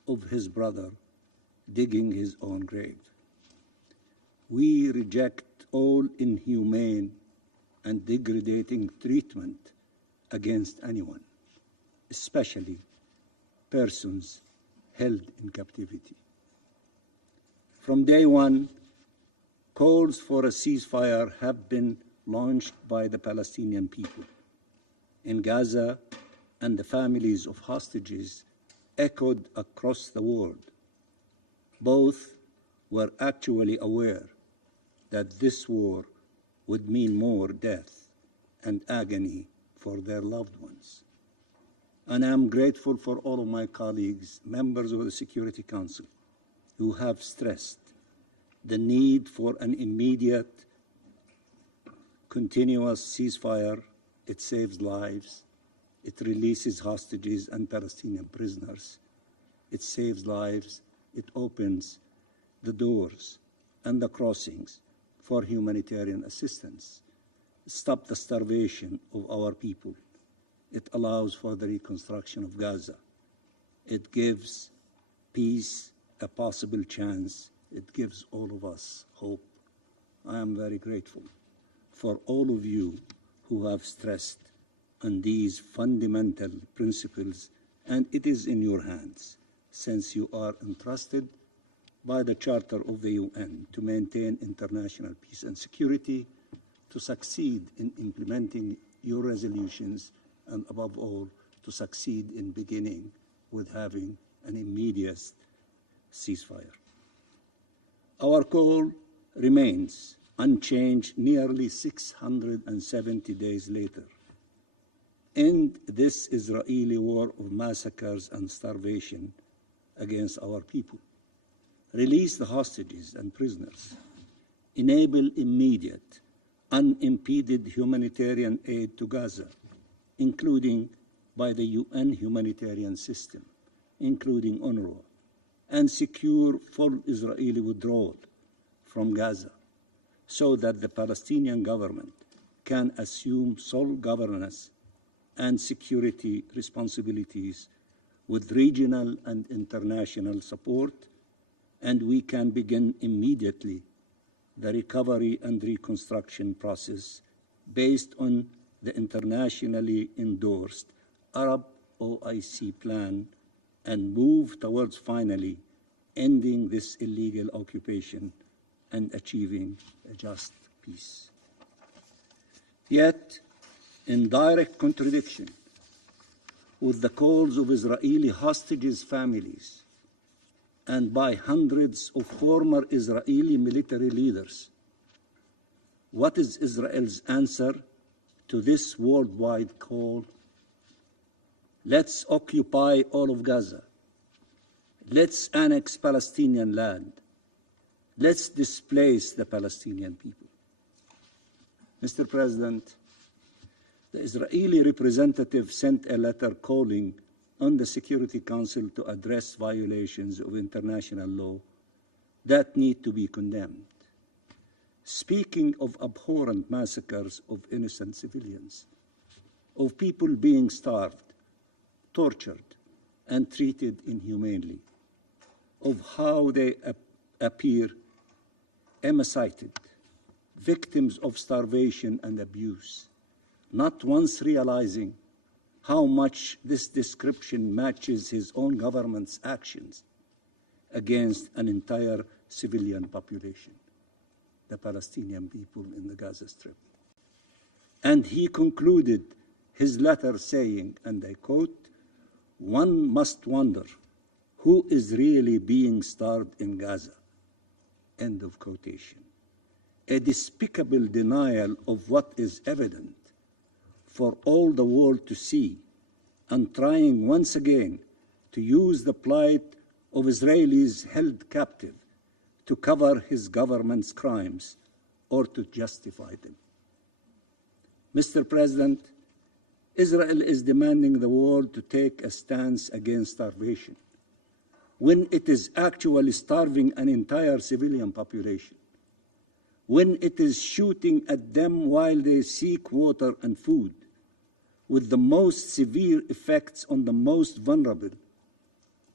of his brother digging his own grave. We reject all inhumane and degrading treatment against anyone, especially persons held in captivity. From day one, calls for a ceasefire have been launched by the Palestinian people in Gaza, and the families of hostages echoed across the world. Both were actually aware that this war would mean more death and agony for their loved ones. And I'm grateful for all of my colleagues, members of the Security Council, who have stressed the need for an immediate, continuous ceasefire. It saves lives. It releases hostages and Palestinian prisoners. It saves lives. It opens the doors and the crossings for humanitarian assistance. Stop the starvation of our people. It allows for the reconstruction of Gaza. It gives peace a possible chance. It gives all of us hope. I am very grateful for all of you who have stressed on these fundamental principles, and it is in your hands, since you are entrusted by the Charter of the UN to maintain international peace and security, to succeed in implementing your resolutions, and above all, to succeed in beginning with having an immediate ceasefire. Our call remains unchanged nearly 670 days later. End this Israeli war of massacres and starvation against our people. release the hostages and prisoners, enable immediate, unimpeded humanitarian aid to Gaza, including by the UN humanitarian system, including UNRWA, and secure full Israeli withdrawal from Gaza so that the Palestinian government can assume sole governance and security responsibilities with regional and international support, and we can begin immediately the recovery and reconstruction process based on the internationally endorsed Arab OIC plan and move towards finally ending this illegal occupation and achieving a just peace. Yet, in direct contradiction with the calls of Israeli hostages' families and by hundreds of former Israeli military leaders, what is Israel's answer to this worldwide call? Let's occupy all of Gaza. Let's annex Palestinian land. Let's displace the Palestinian people. Mr. President, the Israeli representative sent a letter calling on the Security Council to address violations of international law that need to be condemned. Speaking of abhorrent massacres of innocent civilians, of people being starved, tortured, and treated inhumanely, of how they appear emaciated, victims of starvation and abuse, not once realizing how much this description matches his own government's actions against an entire civilian population, the Palestinian people in the Gaza Strip. And he concluded his letter saying, and I quote, "One must wonder who is really being starved in Gaza," end of quotation. A despicable denial of what is evident for all the world to see, and trying once again to use the plight of Israelis held captive to cover his government's crimes or to justify them. Mr. President, Israel is demanding the world to take a stance against starvation when it is actually starving an entire civilian population, when it is shooting at them while they seek water and food, with the most severe effects on the most vulnerable,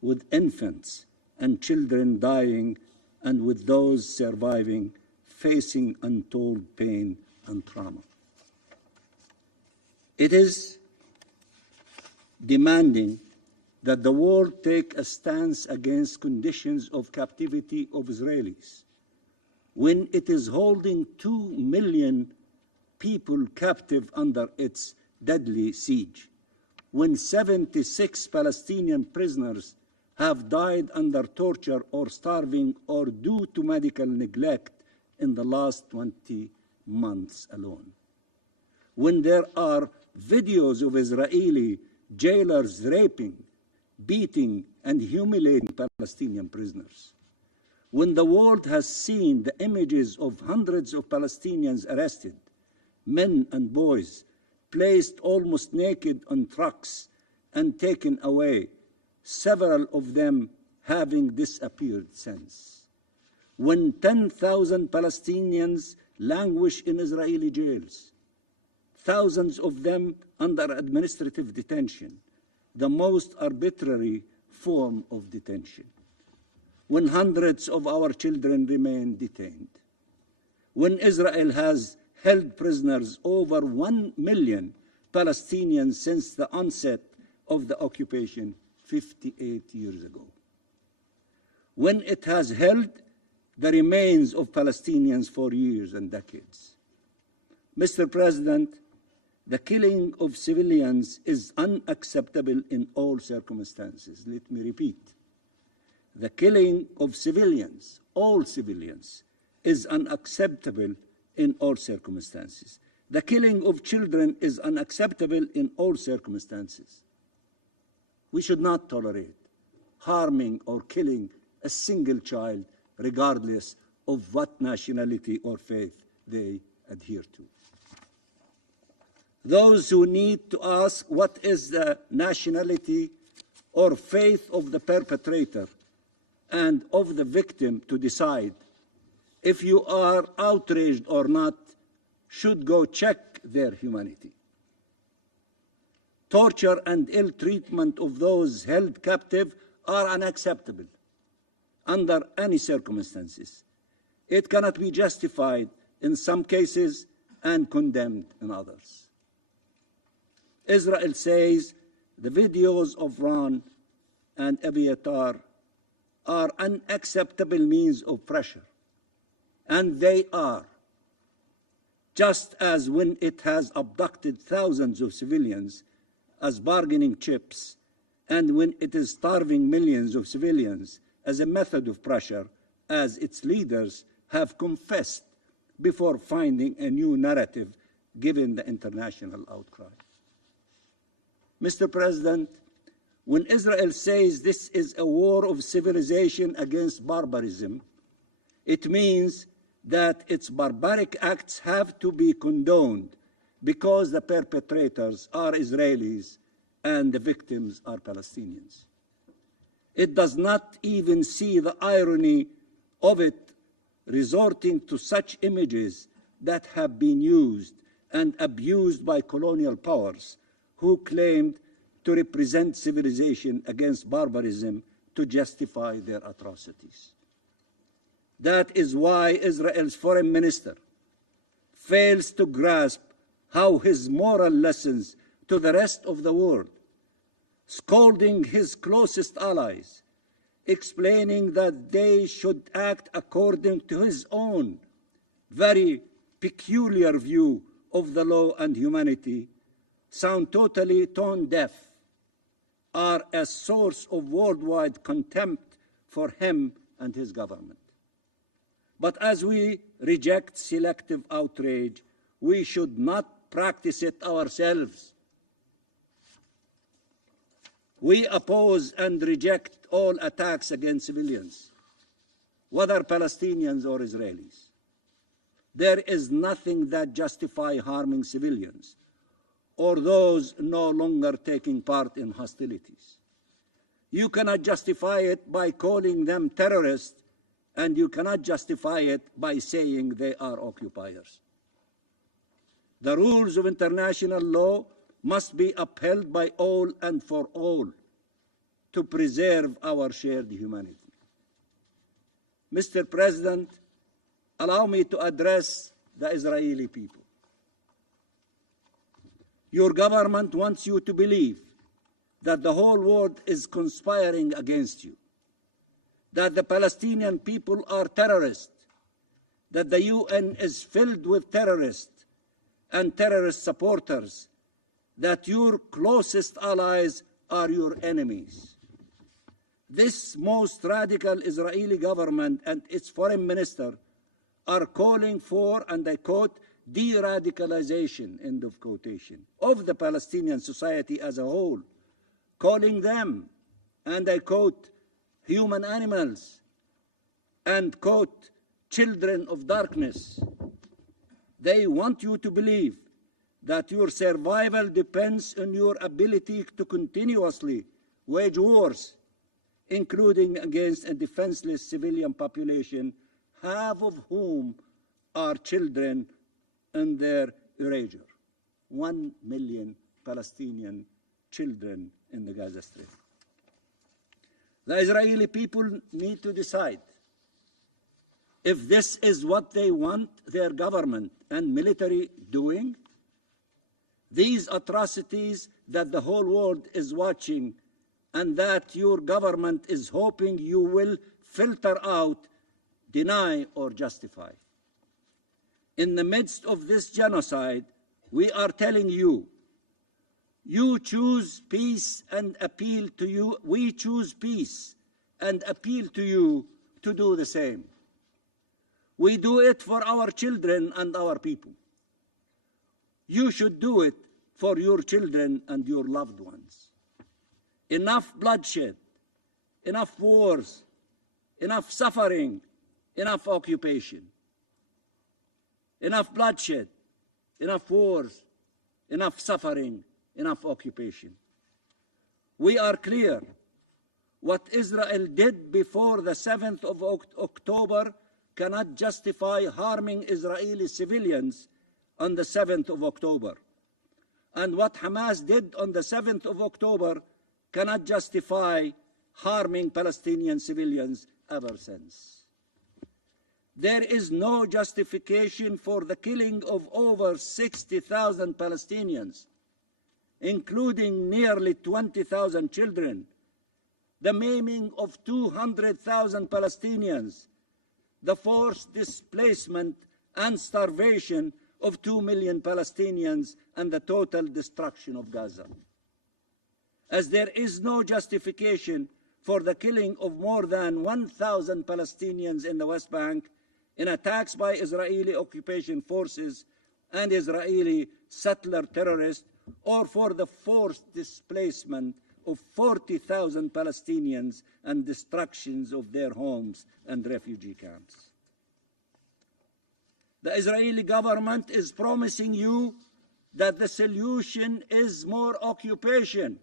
with infants and children dying, and with those surviving facing untold pain and trauma. It is demanding that the world take a stance against conditions of captivity of Israelis, when it is holding 2 million people captive under its deadly siege, when 76 Palestinian prisoners have died under torture or starving or due to medical neglect in the last 20 months alone, when there are videos of Israeli jailers raping, beating, and humiliating Palestinian prisoners, when the world has seen the images of hundreds of Palestinians arrested, men and boys, placed almost naked on trucks and taken away, several of them having disappeared since, when 10,000 Palestinians languish in Israeli jails, thousands of them under administrative detention, the most arbitrary form of detention, when hundreds of our children remain detained, when Israel has held prisoners over 1 million Palestinians since the onset of the occupation 58 years ago, when it has held the remains of Palestinians for years and decades. Mr. President, the killing of civilians is unacceptable in all circumstances. Let me repeat. The killing of civilians, all civilians, is unacceptable in all circumstances. The killing of children is unacceptable in all circumstances. We should not tolerate harming or killing a single child, regardless of what nationality or faith they adhere to. Those who need to ask what is the nationality or faith of the perpetrator and of the victim to decide if you are outraged or not should go check their humanity. Torture and ill treatment of those held captive are unacceptable under any circumstances. It cannot be justified in some cases and condemned in others. Israel says the videos of Ron and Abiyatar are unacceptable means of pressure, and they are, just as when it has abducted thousands of civilians as bargaining chips, and when it is starving millions of civilians as a method of pressure, as its leaders have confessed before finding a new narrative given the international outcry. Mr. President, when Israel says this is a war of civilization against barbarism, it means that its barbaric acts have to be condoned because the perpetrators are Israelis and the victims are Palestinians. It does not even see the irony of it, resorting to such images that have been used and abused by colonial powers who claimed to represent civilization against barbarism to justify their atrocities. That is why Israel's foreign minister fails to grasp how his moral lessons to the rest of the world, scolding his closest allies, explaining that they should act according to his own very peculiar view of the law and humanity, sound totally tone deaf, are a source of worldwide contempt for him and his government. But as we reject selective outrage, we should not practice it ourselves. We oppose and reject all attacks against civilians, whether Palestinians or Israelis. There is nothing that justifies harming civilians or those no longer taking part in hostilities. You cannot justify it by calling them terrorists, and you cannot justify it by saying they are occupiers. The rules of international law must be upheld by all and for all to preserve our shared humanity. Mr. President, allow me to address the Israeli people. Your government wants you to believe that the whole world is conspiring against you, that the Palestinian people are terrorists, that the UN is filled with terrorists and terrorist supporters, that your closest allies are your enemies. This most radical Israeli government and its foreign minister are calling for, and I quote, de-radicalization, end of quotation, of the Palestinian society as a whole, calling them, and I quote, human animals, and quote, children of darkness. They want you to believe that your survival depends on your ability to continuously wage wars, including against a defenseless civilian population, half of whom are children in their erasure. 1 million Palestinian children in the Gaza Strip. The Israeli people need to decide if this is what they want their government and military doing. These atrocities that the whole world is watching and that your government is hoping you will filter out, deny, or justify. In the midst of this genocide, we are telling you, you choose peace and appeal to you. We choose peace and appeal to you to do the same. We do it for our children and our people. You should do it for your children and your loved ones. Enough bloodshed, enough wars, enough suffering, enough occupation, enough bloodshed, enough wars, enough suffering, enough occupation. We are clear. What Israel did before the 7th of October cannot justify harming Israeli civilians on the 7th of October. And what Hamas did on the 7th of October cannot justify harming Palestinian civilians ever since. There is no justification for the killing of over 60,000 Palestinians, including nearly 20,000 children, the maiming of 200,000 Palestinians, the forced displacement and starvation of 2 million Palestinians, and the total destruction of Gaza. As there is no justification for the killing of more than 1,000 Palestinians in the West Bank in attacks by Israeli occupation forces and Israeli settler terrorists, or for the forced displacement of 40,000 Palestinians and destructions of their homes and refugee camps. The Israeli government is promising you that the solution is more occupation,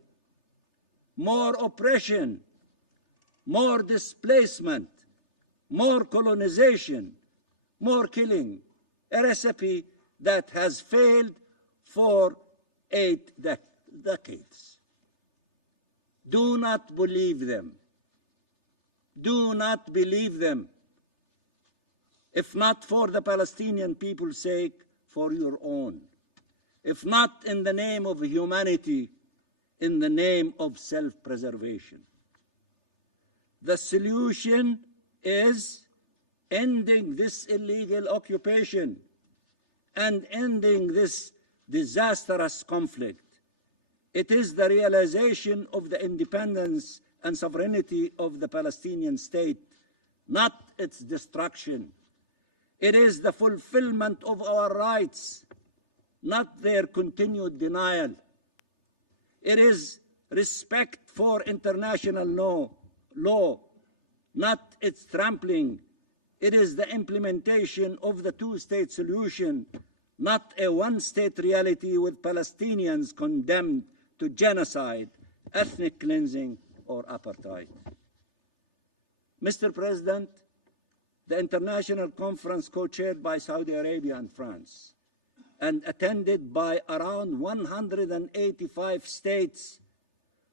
more oppression, more displacement, more colonization, more killing, a recipe that has failed for 8 decades. Do not believe them. Do not believe them. If not for the Palestinian people's sake, for your own. If not in the name of humanity, in the name of self-preservation. The solution is ending this illegal occupation and ending this disastrous conflict. It is the realization of the independence and sovereignty of the Palestinian state, not its destruction. It is the fulfillment of our rights, not their continued denial. It is respect for international law, not its trampling. It is the implementation of the two-state solution, not a one-state reality with Palestinians condemned to genocide, ethnic cleansing, or apartheid. Mr. President, the international conference co-chaired by Saudi Arabia and France and attended by around 185 states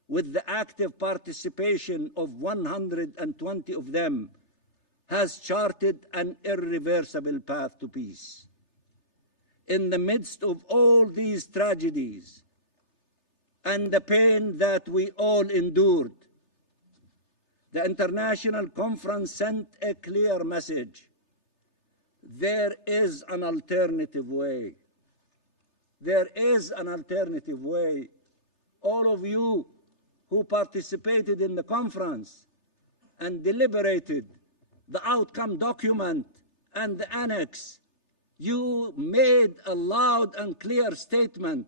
with the active participation of 120 of them, has charted an irreversible path to peace. In the midst of all these tragedies and the pain that we all endured, the international conference sent a clear message. There is an alternative way. There is an alternative way. All of you who participated in the conference and deliberated the outcome document and the annex, you made a loud and clear statement.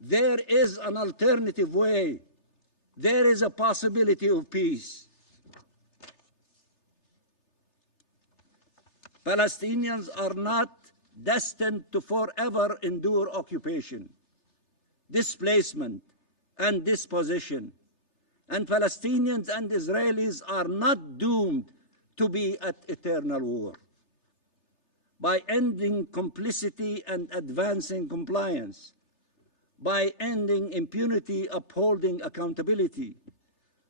There is an alternative way. There is a possibility of peace. Palestinians are not destined to forever endure occupation, displacement, and dispossession. And Palestinians and Israelis are not doomed to be at eternal war. By ending complicity and advancing compliance, by ending impunity, upholding accountability,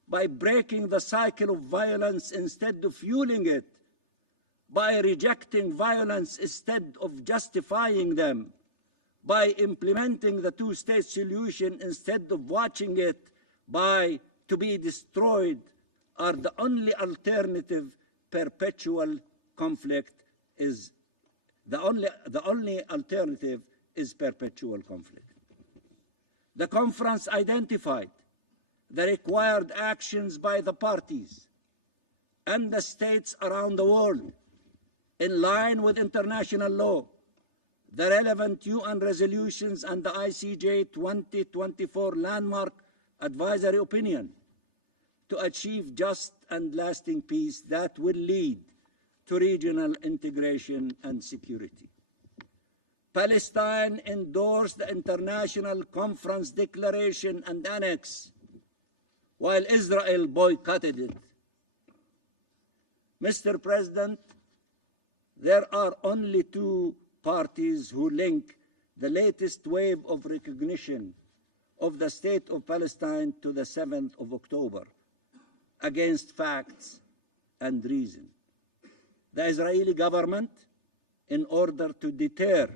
by breaking the cycle of violence instead of fueling it, by rejecting violence instead of justifying them, by implementing the two-state solution instead of watching it to be destroyed, are the only alternative. Perpetual conflict is the only alternative is perpetual conflict. The conference identified the required actions by the parties and the states around the world in line with international law, the relevant UN resolutions and the ICJ 2024 landmark advisory opinion to achieve just and lasting peace that will lead to regional integration and security. Palestine endorsed the International Conference Declaration and Annex, while Israel boycotted it. Mr. President, there are only two parties who link the latest wave of recognition of the State of Palestine to the 7th of October, against facts and reason. The Israeli government, in order to deter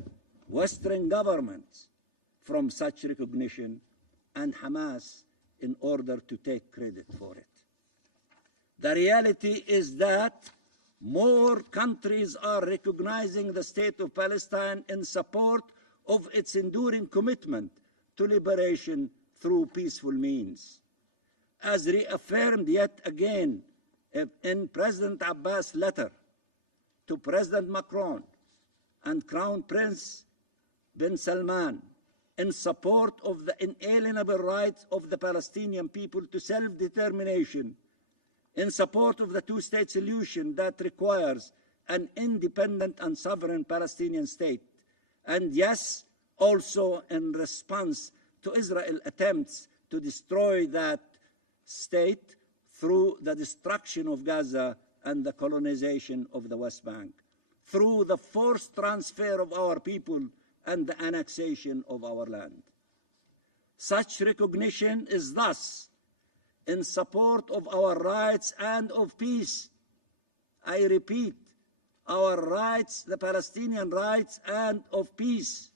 Western governments from such recognition, and Hamas, in order to take credit for it. The reality is that more countries are recognizing the State of Palestine in support of its enduring commitment to liberation through peaceful means. As reaffirmed yet again in President Abbas' letter to President Macron and Crown Prince bin Salman, in support of the inalienable rights of the Palestinian people to self-determination, in support of the two-state solution that requires an independent and sovereign Palestinian state, and yes, also in response to Israel's attempts to destroy that state through the destruction of Gaza and the colonization of the West Bank, through the forced transfer of our people and the annexation of our land. Such recognition is thus in support of our rights and of peace. I repeat, our rights, the Palestinian rights, and of peace,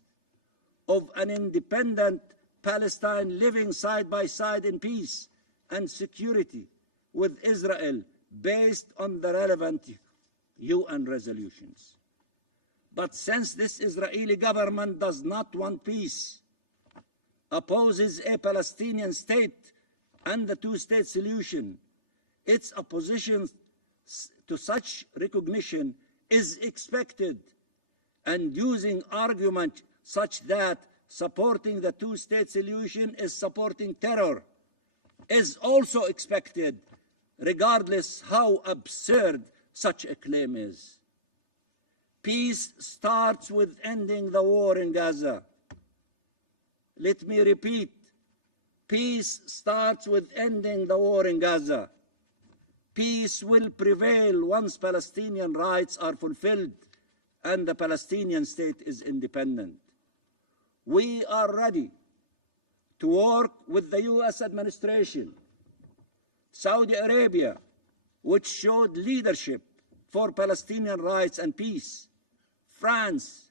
of an independent Palestine living side by side in peace and security with Israel based on the relevant UN resolutions. But since this Israeli government does not want peace, opposes a Palestinian state and the two-state solution, its opposition to such recognition is expected, and using argument such that supporting the two-state solution is supporting terror is also expected, regardless how absurd such a claim is. Peace starts with ending the war in Gaza. Let me repeat, peace starts with ending the war in Gaza. Peace will prevail once Palestinian rights are fulfilled and the Palestinian state is independent. We are ready to work with the US administration, Saudi Arabia, which showed leadership for Palestinian rights and peace, France,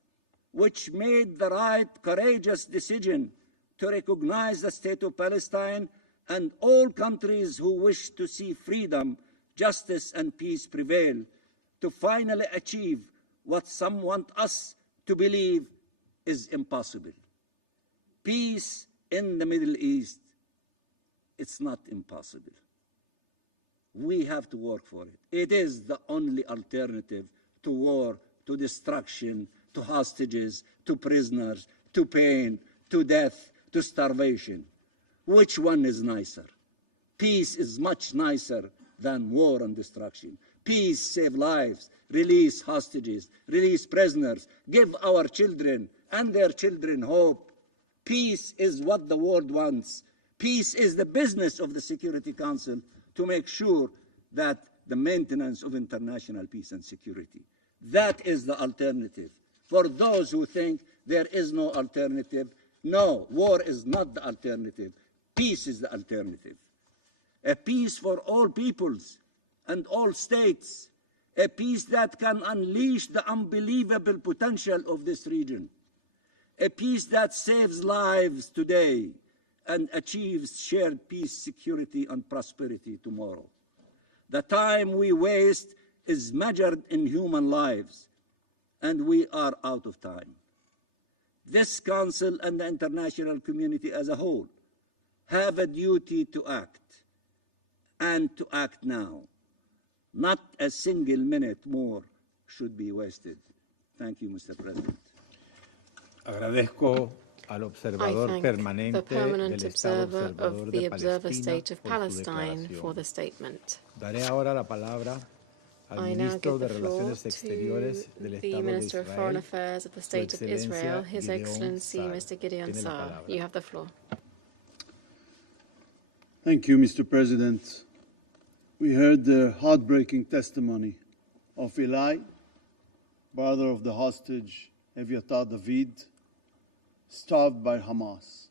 which made the right, courageous decision to recognize the State of Palestine, and all countries who wish to see freedom, justice, and peace prevail to finally achieve what some want us to believe is impossible. Peace in the Middle East, it's not impossible. We have to work for it. It is the only alternative to war, to destruction, to hostages, to prisoners, to pain, to death, to starvation. Which one is nicer? Peace is much nicer than war and destruction. Peace saves lives, release hostages, release prisoners, give our children and their children hope. Peace is what the world wants. Peace is the business of the Security Council to make sure that the maintenance of international peace and security. That is the alternative. For those who think there is no alternative, no, war is not the alternative. Peace is the alternative. A peace for all peoples and all states. A peace that can unleash the unbelievable potential of this region. A peace that saves lives today and achieves shared peace, security, and prosperity tomorrow. The time we waste is measured in human lives, and we are out of time. This Council and the international community as a whole have a duty to act, and to act now. Not a single minute more should be wasted. Thank you, Mr. President. Agradezco al I observador thank permanente the permanent del Estado observer observador of de the Observer Palestina State of por su Palestine for declaración. the statement. Daré ahora la palabra al I now Ministro give de the floor Relaciones to Exteriores del the Estado de Minister of Foreign Israel, Affairs of the Su State of Israel, Excelencia His Gideon Excellency Saar. Mr. Gideon Tiene la Saar. palabra. You have the floor. Thank you, Mr. President. We heard the heartbreaking testimony of Ilay, brother of the hostage Evyatar David, starved by Hamas.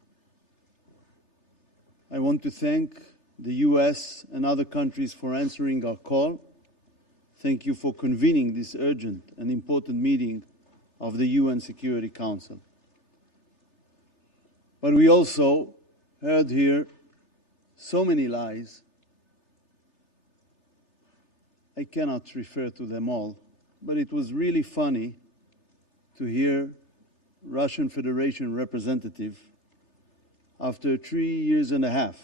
I want to thank the US and other countries for answering our call. Thank you for convening this urgent and important meeting of the UN Security Council. But we also heard here so many lies. I cannot refer to them all, but it was really funny to hear Russian Federation representative after 3 years and a half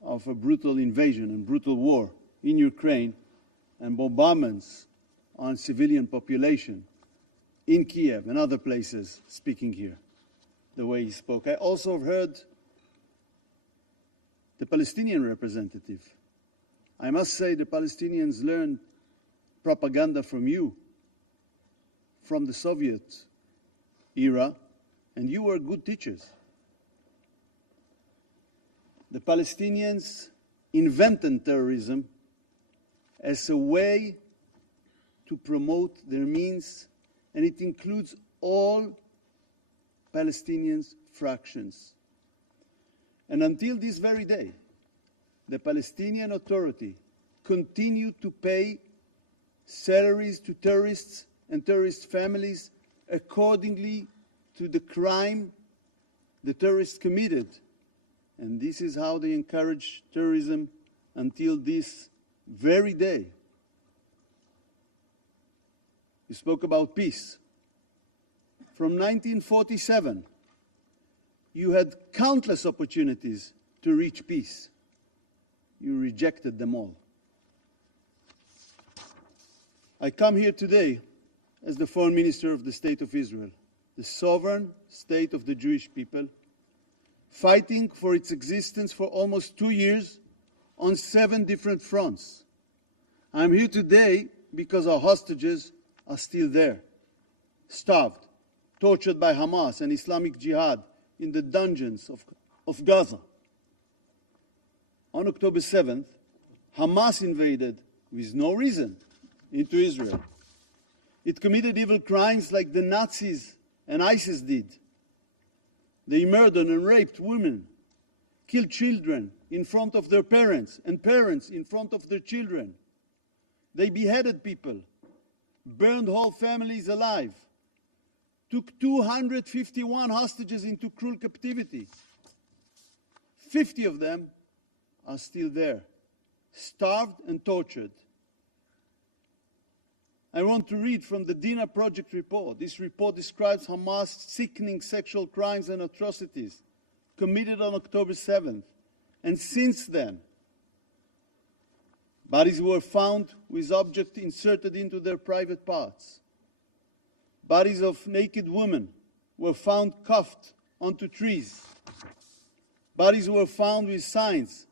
of a brutal invasion and brutal war in Ukraine and bombardments on civilian population in Kiev and other places speaking here, the way he spoke. I also heard the Palestinian representative. I must say the Palestinians learned propaganda from you, from the Soviet era, and you were good teachers. The Palestinians invented terrorism as a way to promote their means, and it includes all Palestinian fractions. And until this very day, the Palestinian Authority continued to pay salaries to terrorists and terrorist families accordingly to the crime the terrorists committed. And this is how they encourage terrorism until this very day. You spoke about peace. From 1947, you had countless opportunities to reach peace. You rejected them all. I come here today as the Foreign Minister of the State of Israel, the sovereign state of the Jewish people, fighting for its existence for almost 2 years on 7 different fronts. I'm here today because our hostages are still there, starved, tortured by Hamas and Islamic Jihad in the dungeons of Gaza. On October 7th, Hamas invaded, with no reason, into Israel. It committed evil crimes like the Nazis and ISIS did. They murdered and raped women, killed children in front of their parents, and parents in front of their children. They beheaded people, burned whole families alive, took 251 hostages into cruel captivity. 50 of them are still there, starved and tortured. I want to read from the Dina Project report. This report describes Hamas' sickening sexual crimes and atrocities committed on October 7th. And since then, bodies were found with objects inserted into their private parts. Bodies of naked women were found cuffed onto trees. Bodies were found with signs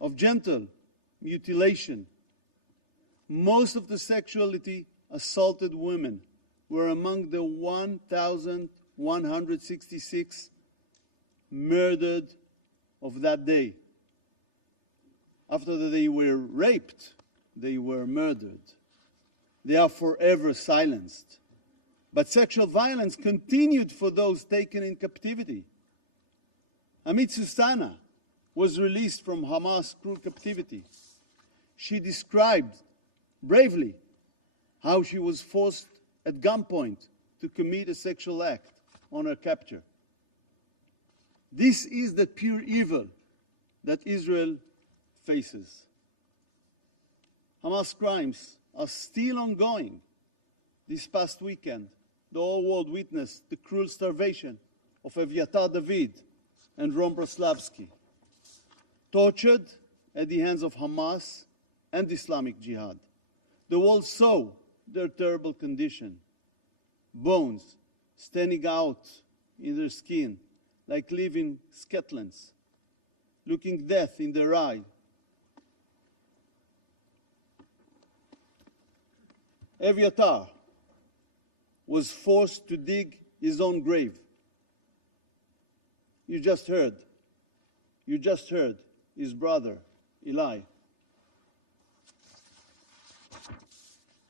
of genital mutilation. Most of the sexually assaulted women were among the 1,166 murdered of that day. After they were raped, they were murdered. They are forever silenced. But sexual violence continued for those taken in captivity. Amit Susana was released from Hamas' cruel captivity. She described bravely how she was forced at gunpoint to commit a sexual act on her capture. This is the pure evil that Israel faces. Hamas crimes are still ongoing. This past weekend, the whole world witnessed the cruel starvation of Evyatar David and Ron Braslavsky, tortured at the hands of Hamas and Islamic Jihad. The world saw their terrible condition, bones standing out in their skin, like living skeletons, looking death in their eye. Eviatar was forced to dig his own grave. You just heard his brother, Ilay.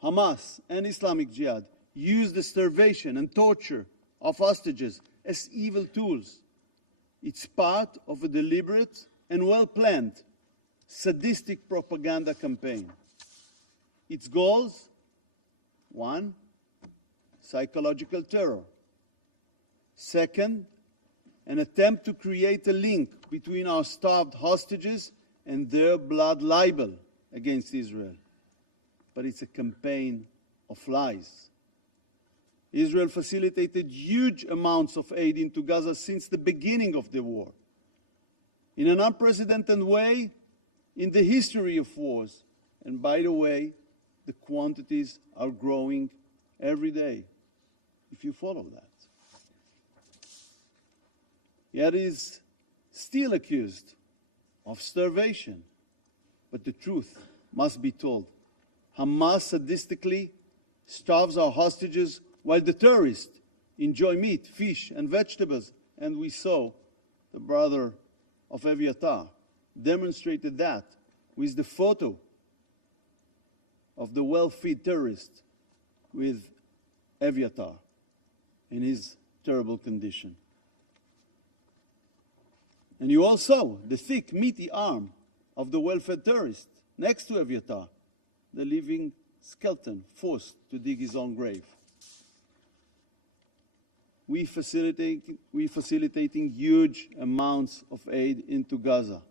Hamas and Islamic Jihad used the starvation and torture of hostages as evil tools. It's part of a deliberate and well-planned sadistic propaganda campaign. Its goals: 1, psychological terror. 2nd, an attempt to create a link between our starved hostages and their blood libel against Israel. But it's a campaign of lies. Israel facilitated huge amounts of aid into Gaza since the beginning of the war, in an unprecedented way in the history of wars. And by the way, the quantities are growing every day, if you follow that. Yet he is still accused of starvation. But the truth must be told. Hamas sadistically starves our hostages while the terrorists enjoy meat, fish, and vegetables. And we saw the brother of Eviatar demonstrated that with the photo of the well-fed terrorist with Eviatar in his terrible condition. And you all saw the thick, meaty arm of the well-fed terrorist next to Eviatar, the living skeleton forced to dig his own grave. We facilitating huge amounts of aid into Gaza.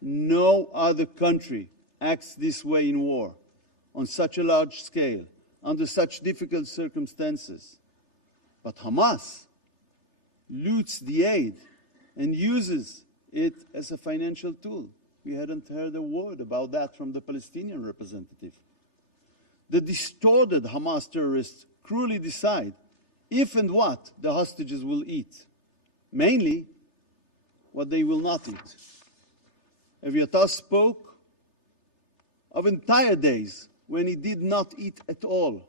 No other country acts this way in war, on such a large scale, under such difficult circumstances. But Hamas loots the aid and uses it as a financial tool. We hadn't heard a word about that from the Palestinian representative. The distorted Hamas terrorists cruelly decide if and what the hostages will eat, mainly what they will not eat. Eviatar spoke of entire days when he did not eat at all.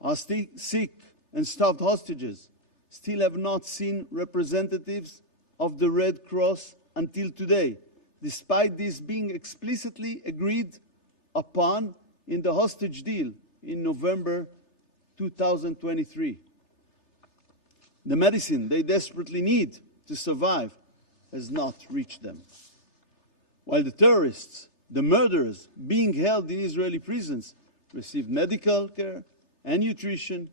Our sick and starved hostages still have not seen representatives of the Red Cross until today, despite this being explicitly agreed upon in the hostage deal in November 2023. The medicine they desperately need to survive has not reached them. While the terrorists, the murderers being held in Israeli prisons, receive medical care and nutrition,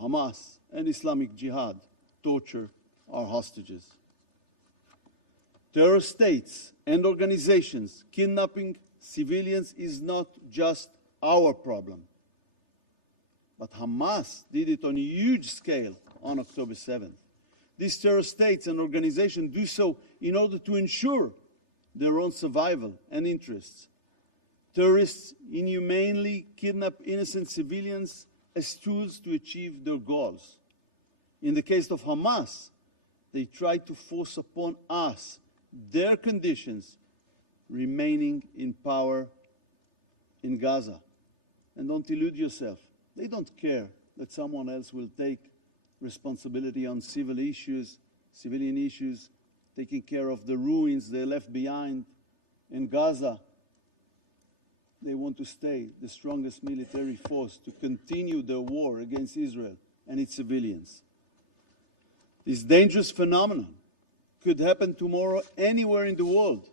Hamas and Islamic Jihad torture our hostages. Terror states and organizations kidnapping civilians is not just our problem. But Hamas did it on a huge scale on October 7th. These terror states and organizations do so in order to ensure their own survival and interests. Terrorists inhumanely kidnap innocent civilians as tools to achieve their goals. In the case of Hamas, they try to force upon us their conditions remaining in power in Gaza. And don't illude yourself. They don't care that someone else will take responsibility on civilian issues, taking care of the ruins they left behind in Gaza. They want to stay the strongest military force to continue their war against Israel and its civilians. This dangerous phenomenon could happen tomorrow anywhere in the world.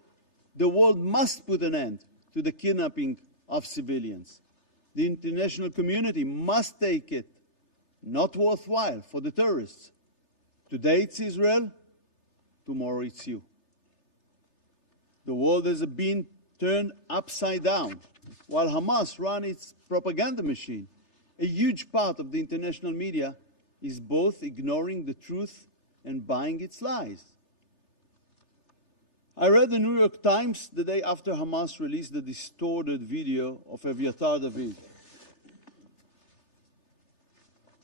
The world must put an end to the kidnapping of civilians. The international community must take it not worthwhile for the terrorists. Today it's Israel, tomorrow it's you. The world has been turned upside down. While Hamas runs its propaganda machine, a huge part of the international media is both ignoring the truth and buying its lies. I read the New York Times the day after Hamas released the distorted video of Ilay David.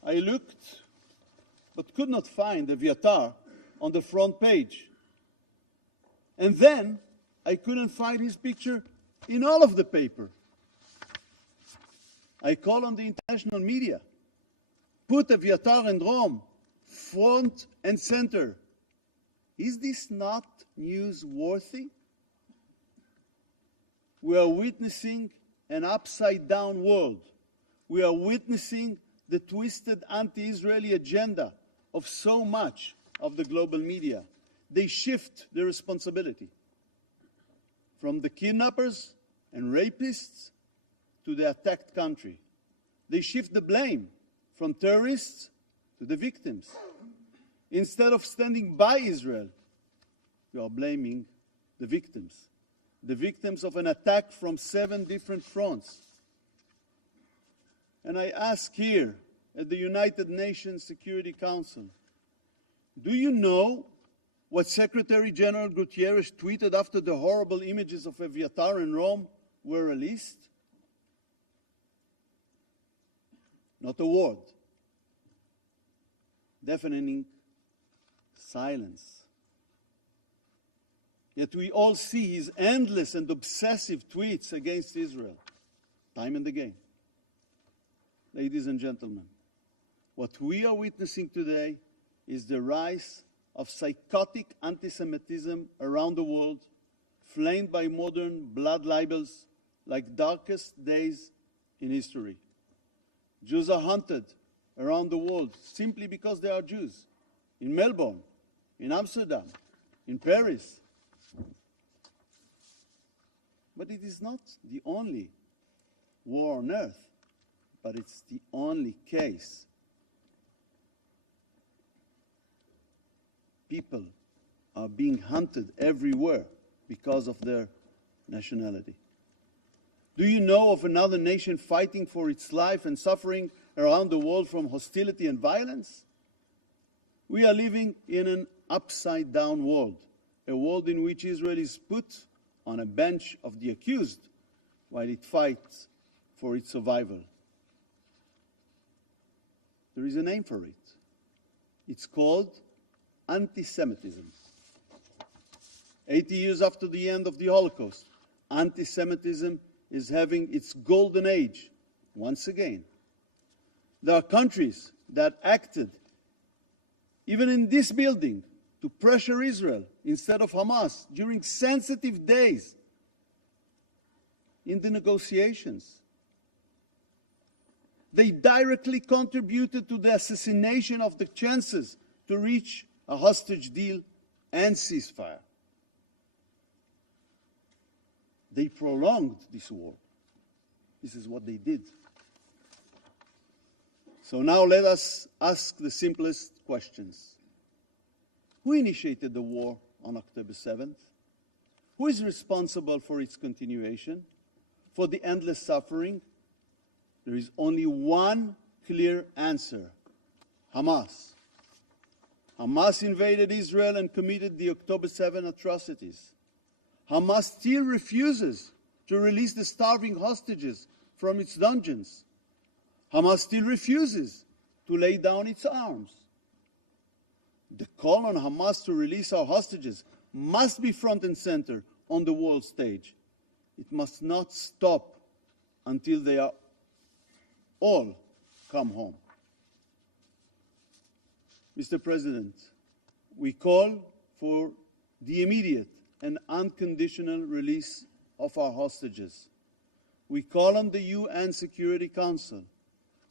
I looked but could not find Eviatar on the front page. And then I couldn't find his picture in all of the paper. I call on the international media. Put Eviatar and Rome front and center. Is this not newsworthy? We are witnessing an upside-down world. We are witnessing the twisted anti-Israeli agenda of so much of the global media. They shift the responsibility from the kidnappers and rapists to the attacked country. They shift the blame from terrorists to the victims. Instead of standing by Israel, we are blaming the victims of an attack from 7 different fronts. And I ask here at the United Nations Security Council, do you know what Secretary General Guterres tweeted after the horrible images of Eviatar and Rome were released? Not a word. Deafening silence. Yet we all see his endless and obsessive tweets against Israel, time and again. Ladies and gentlemen, what we are witnessing today is the rise of psychotic anti-Semitism around the world, flamed by modern blood libels like darkest days in history. Jews are hunted around the world simply because they are Jews. In Melbourne, in Amsterdam, in Paris. But it is not the only war on earth, but it's the only case. People are being hunted everywhere because of their nationality. Do you know of another nation fighting for its life and suffering around the world from hostility and violence? We are living in an upside-down world, a world in which Israel is put on a bench of the accused while it fights for its survival. There is a name for it. It's called anti-Semitism. 80 years after the end of the Holocaust, anti-Semitism is having its golden age once again. There are countries that acted, even in this building, to pressure Israel instead of Hamas during sensitive days in the negotiations. They directly contributed to the assassination of the chances to reach a hostage deal and ceasefire. They prolonged this war. This is what they did. So now let us ask the simplest questions. Who initiated the war on October 7th? Who is responsible for its continuation, for the endless suffering? There is only one clear answer: Hamas. Hamas invaded Israel and committed the October 7 atrocities. Hamas still refuses to release the starving hostages from its dungeons. Hamas still refuses to lay down its arms. The call on Hamas to release our hostages must be front and center on the world stage. It must not stop until they are all come home. Mr. President, we call for the immediate and unconditional release of our hostages. We call on the UN Security Council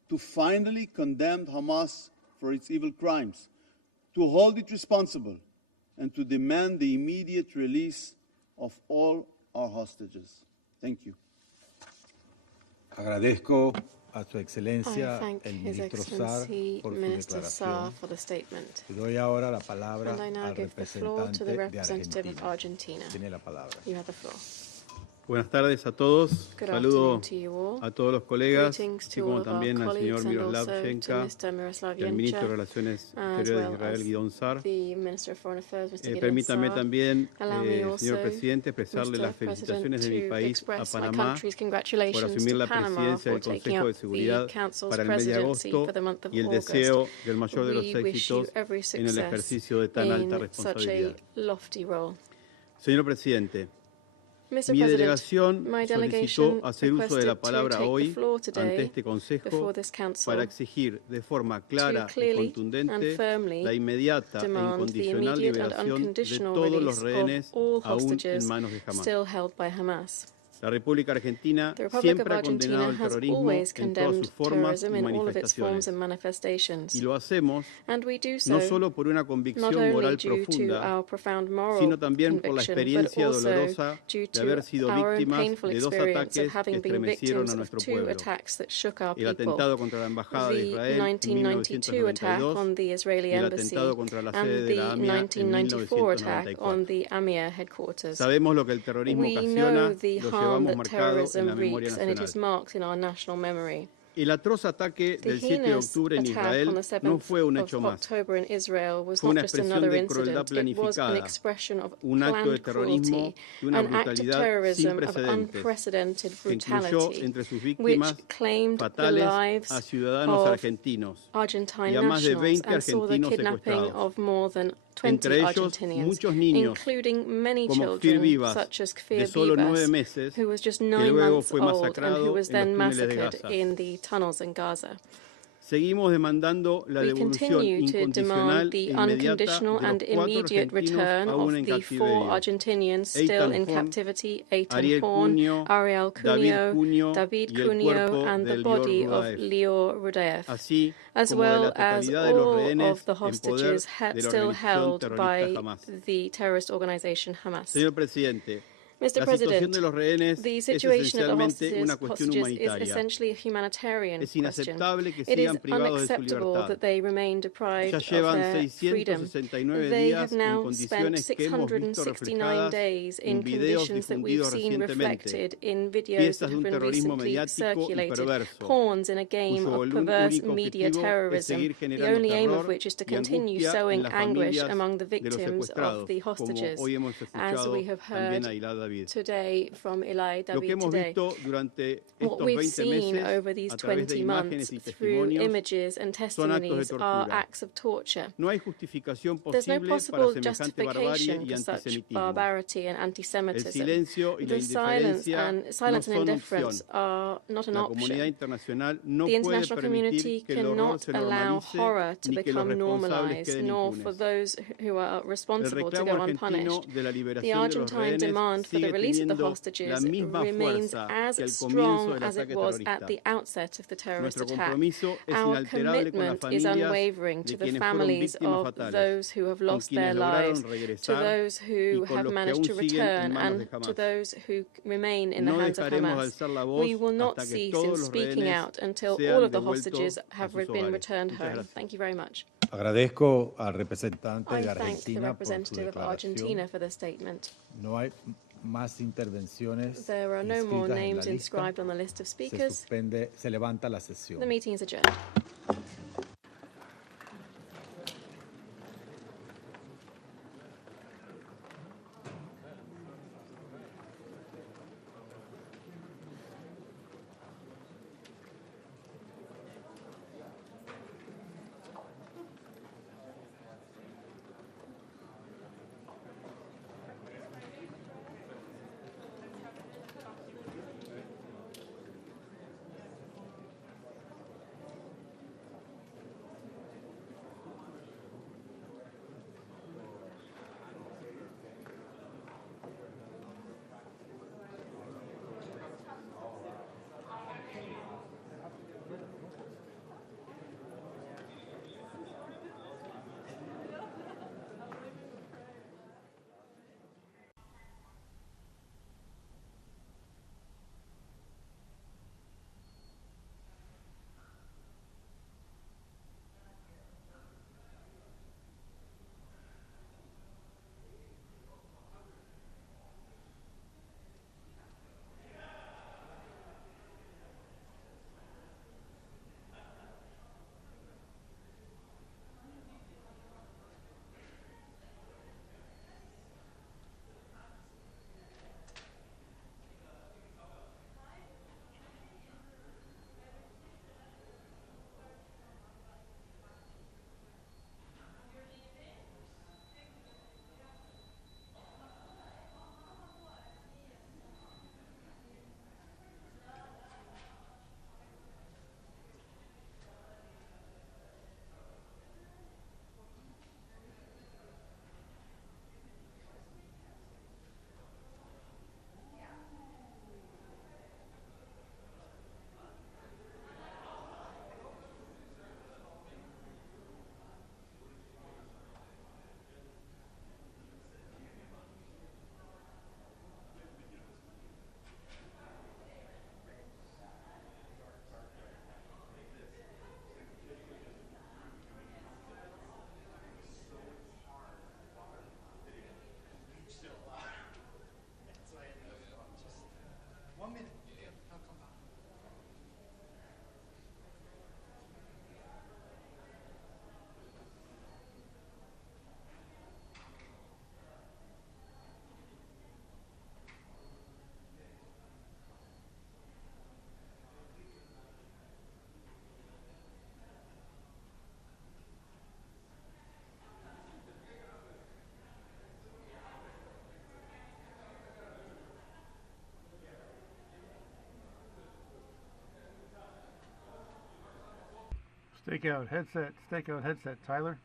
to finally condemn Hamas for its evil crimes, to hold it responsible, and to demand the immediate release of all our hostages. Thank you. Agradezco a Su Excelencia el Ministro Saar por su declaración. Le doy ahora la palabra al representante de Argentina. Tiene la palabra. Buenas tardes a todos. Good Saludo afternoon to you all. a todos los colegas, Greetings así to como all of our también al colleagues señor and Miroslav also to Jenca, Mr. Miroslav y al Ministro de Jenca, Relaciones as Exteriores de well Israel, as Gideon Saar. the Minister of Foreign Affairs, Mr. Gideon Permítame Saar. también, Allow me señor also, Presidente, expresarle Mr. las felicitaciones de mi President, to país a express my Panamá country's por congratulations asumir to la Panama presidencia for del taking Consejo de up the Seguridad Council's para el mes de presidency agosto for the month of y el August. deseo del mayor de los We wish you éxitos every en el success ejercicio de tan alta in such a responsabilidad. lofty role. Señor Presidente, Mr. mi President, delegación my solicitó delegation hacer uso de la requested to palabra take the hoy floor ante today este Consejo before this council para exigir de forma clara y clearly and contundente firmly la inmediata e demand the incondicional immediate and liberación de unconditional todos los release rehenes of all aún en hostages manos de Hamas. still held by Hamas. La República Argentina The Republic of siempre ha condenado Argentina el has terrorismo always en todas condemned sus formas terrorism y in all of its forms manifestaciones. and manifestations. Y lo hacemos And we do no so solo por una not convicción only moral due to profunda, our profound moral sino también por la conviction, but experiencia also dolorosa due de haber to sido our own víctimas painful de dos experience of ataques que having been estremecieron victims a of nuestro two pueblo. attacks that shook our El people. atentado contra la Embajada de The Israel en 1992 attack 1992 on the Israeli y el embassy atentado contra la sede and de the la AMIA en 1994 attack on 1994. the AMIA headquarters. Sabemos lo que el terrorismo We ocasiona, know the lo harm llevamos that marcado en terrorism la memoria wreaks, and it is nacional. marked in our national memory. El atroz ataque The del 7 de heinous octubre en attack Israel on the 7th no fue un of hecho más. October in Israel was Fue not una just expresión another de crueldad incident. It was an planificada, expression of un acto de planned terrorismo cruelty, y una an act of brutalidad sin terrorism of precedentes, unprecedented que incluyó brutality, entre sus which víctimas claimed the fatales lives a ciudadanos of argentinos Argentine y a más de nationals 20 and saw the argentinos kidnapping secuestrados, of more than 20 entre ellos Argentinians, muchos niños, including many como Kfir children, Vivas, such as de Kfir solo 9 Vivas, meses, who was just que 9 luego months fue old and who masacrado was en then los túneles de massacred Gaza. in the tunnels in Gaza. Seguimos demandando la We devolución continue to incondicional demand the e inmediata unconditional de and los 4 immediate argentinos return aún of en the 4 cautiverio. Argentinians still in Horn, captivity, Eitan Ariel Horn, Cunio, Ariel Cunio, y David el Cunio, cuerpo and the de body Lior of Rudaev, Lior Rudaev, así as como de la well as totalidad de los all rehenes of the en poder hostages de la still organización held terrorista by Hamas. the terrorist organization Hamas. Señor Presidente, Mr. la President, situación de los rehenes the es situation of the esencialmente una cuestión hostages is humanitaria. essentially a humanitarian Es question. inaceptable que It is sigan privados de su unacceptable libertad. that they remain deprived Ya of llevan their freedom. 669 They días have en now spent condiciones que hemos visto 669 reflejadas days en in videos conditions that we've difundidos seen recientemente, reflected in videos piezas that de have un been terrorismo recently mediático y circulated, perverso, pawns in a game cuyo of perverse único media objetivo es terrorism, seguir the generando only aim of terror which is to y continue angustia en sowing las anguish familias among the de los victims of secuestrados, the como hostages, hoy hemos as escuchado we have también heard a Ilay David. today from Ilay Lo que David hemos today. visto durante What estos we've 20 seen meses over these a través de 20 imágenes months y through testimonios images and son actos de testimonies are tortura. acts of torture. No hay justificación There's no posible para possible semejante barbarie justification y for such antisemitismo. barbarity and El anti-Semitism. silencio y la The silence indiferencia and no silence and son indifference opción. are not an La comunidad option. internacional no The puede international community permitir que el horror cannot se allow normalice horror to ni que los become responsables normalized, queden nor for impunes. those who are El responsible to reclamo go argentino unpunished. de la The liberación de los Argentine rehenes demand for the sigue release of the teniendo la hostages misma remains fuerza as que al comienzo strong del as it ataque was at terrorista. the outset of the terrorist Nuestro attack. compromiso es Our inalterable con las commitment is familias unwavering de to the quienes fueron families víctimas of fatales, those who have con lost their quienes lograron lives, to regresar those y who con have los que managed aún to siguen en return, manos de and to Hamas. those who remain in the No hands of dejaremos de Hamas. alzar la voz We will not hasta que cease todos in los speaking rehenes out until all sean of the devueltos hostages a have sus been hogares. returned Muchas home. gracias. Thank you very much. Agradezco al representante I de thank the Argentina por su representative of declaración. Argentina for the statement. No hay más intervenciones There are no more inscritas en la names lista. inscribed on the list of speakers. Se levanta la sesión. The meeting is adjourned. Stakeout headset, Tyler.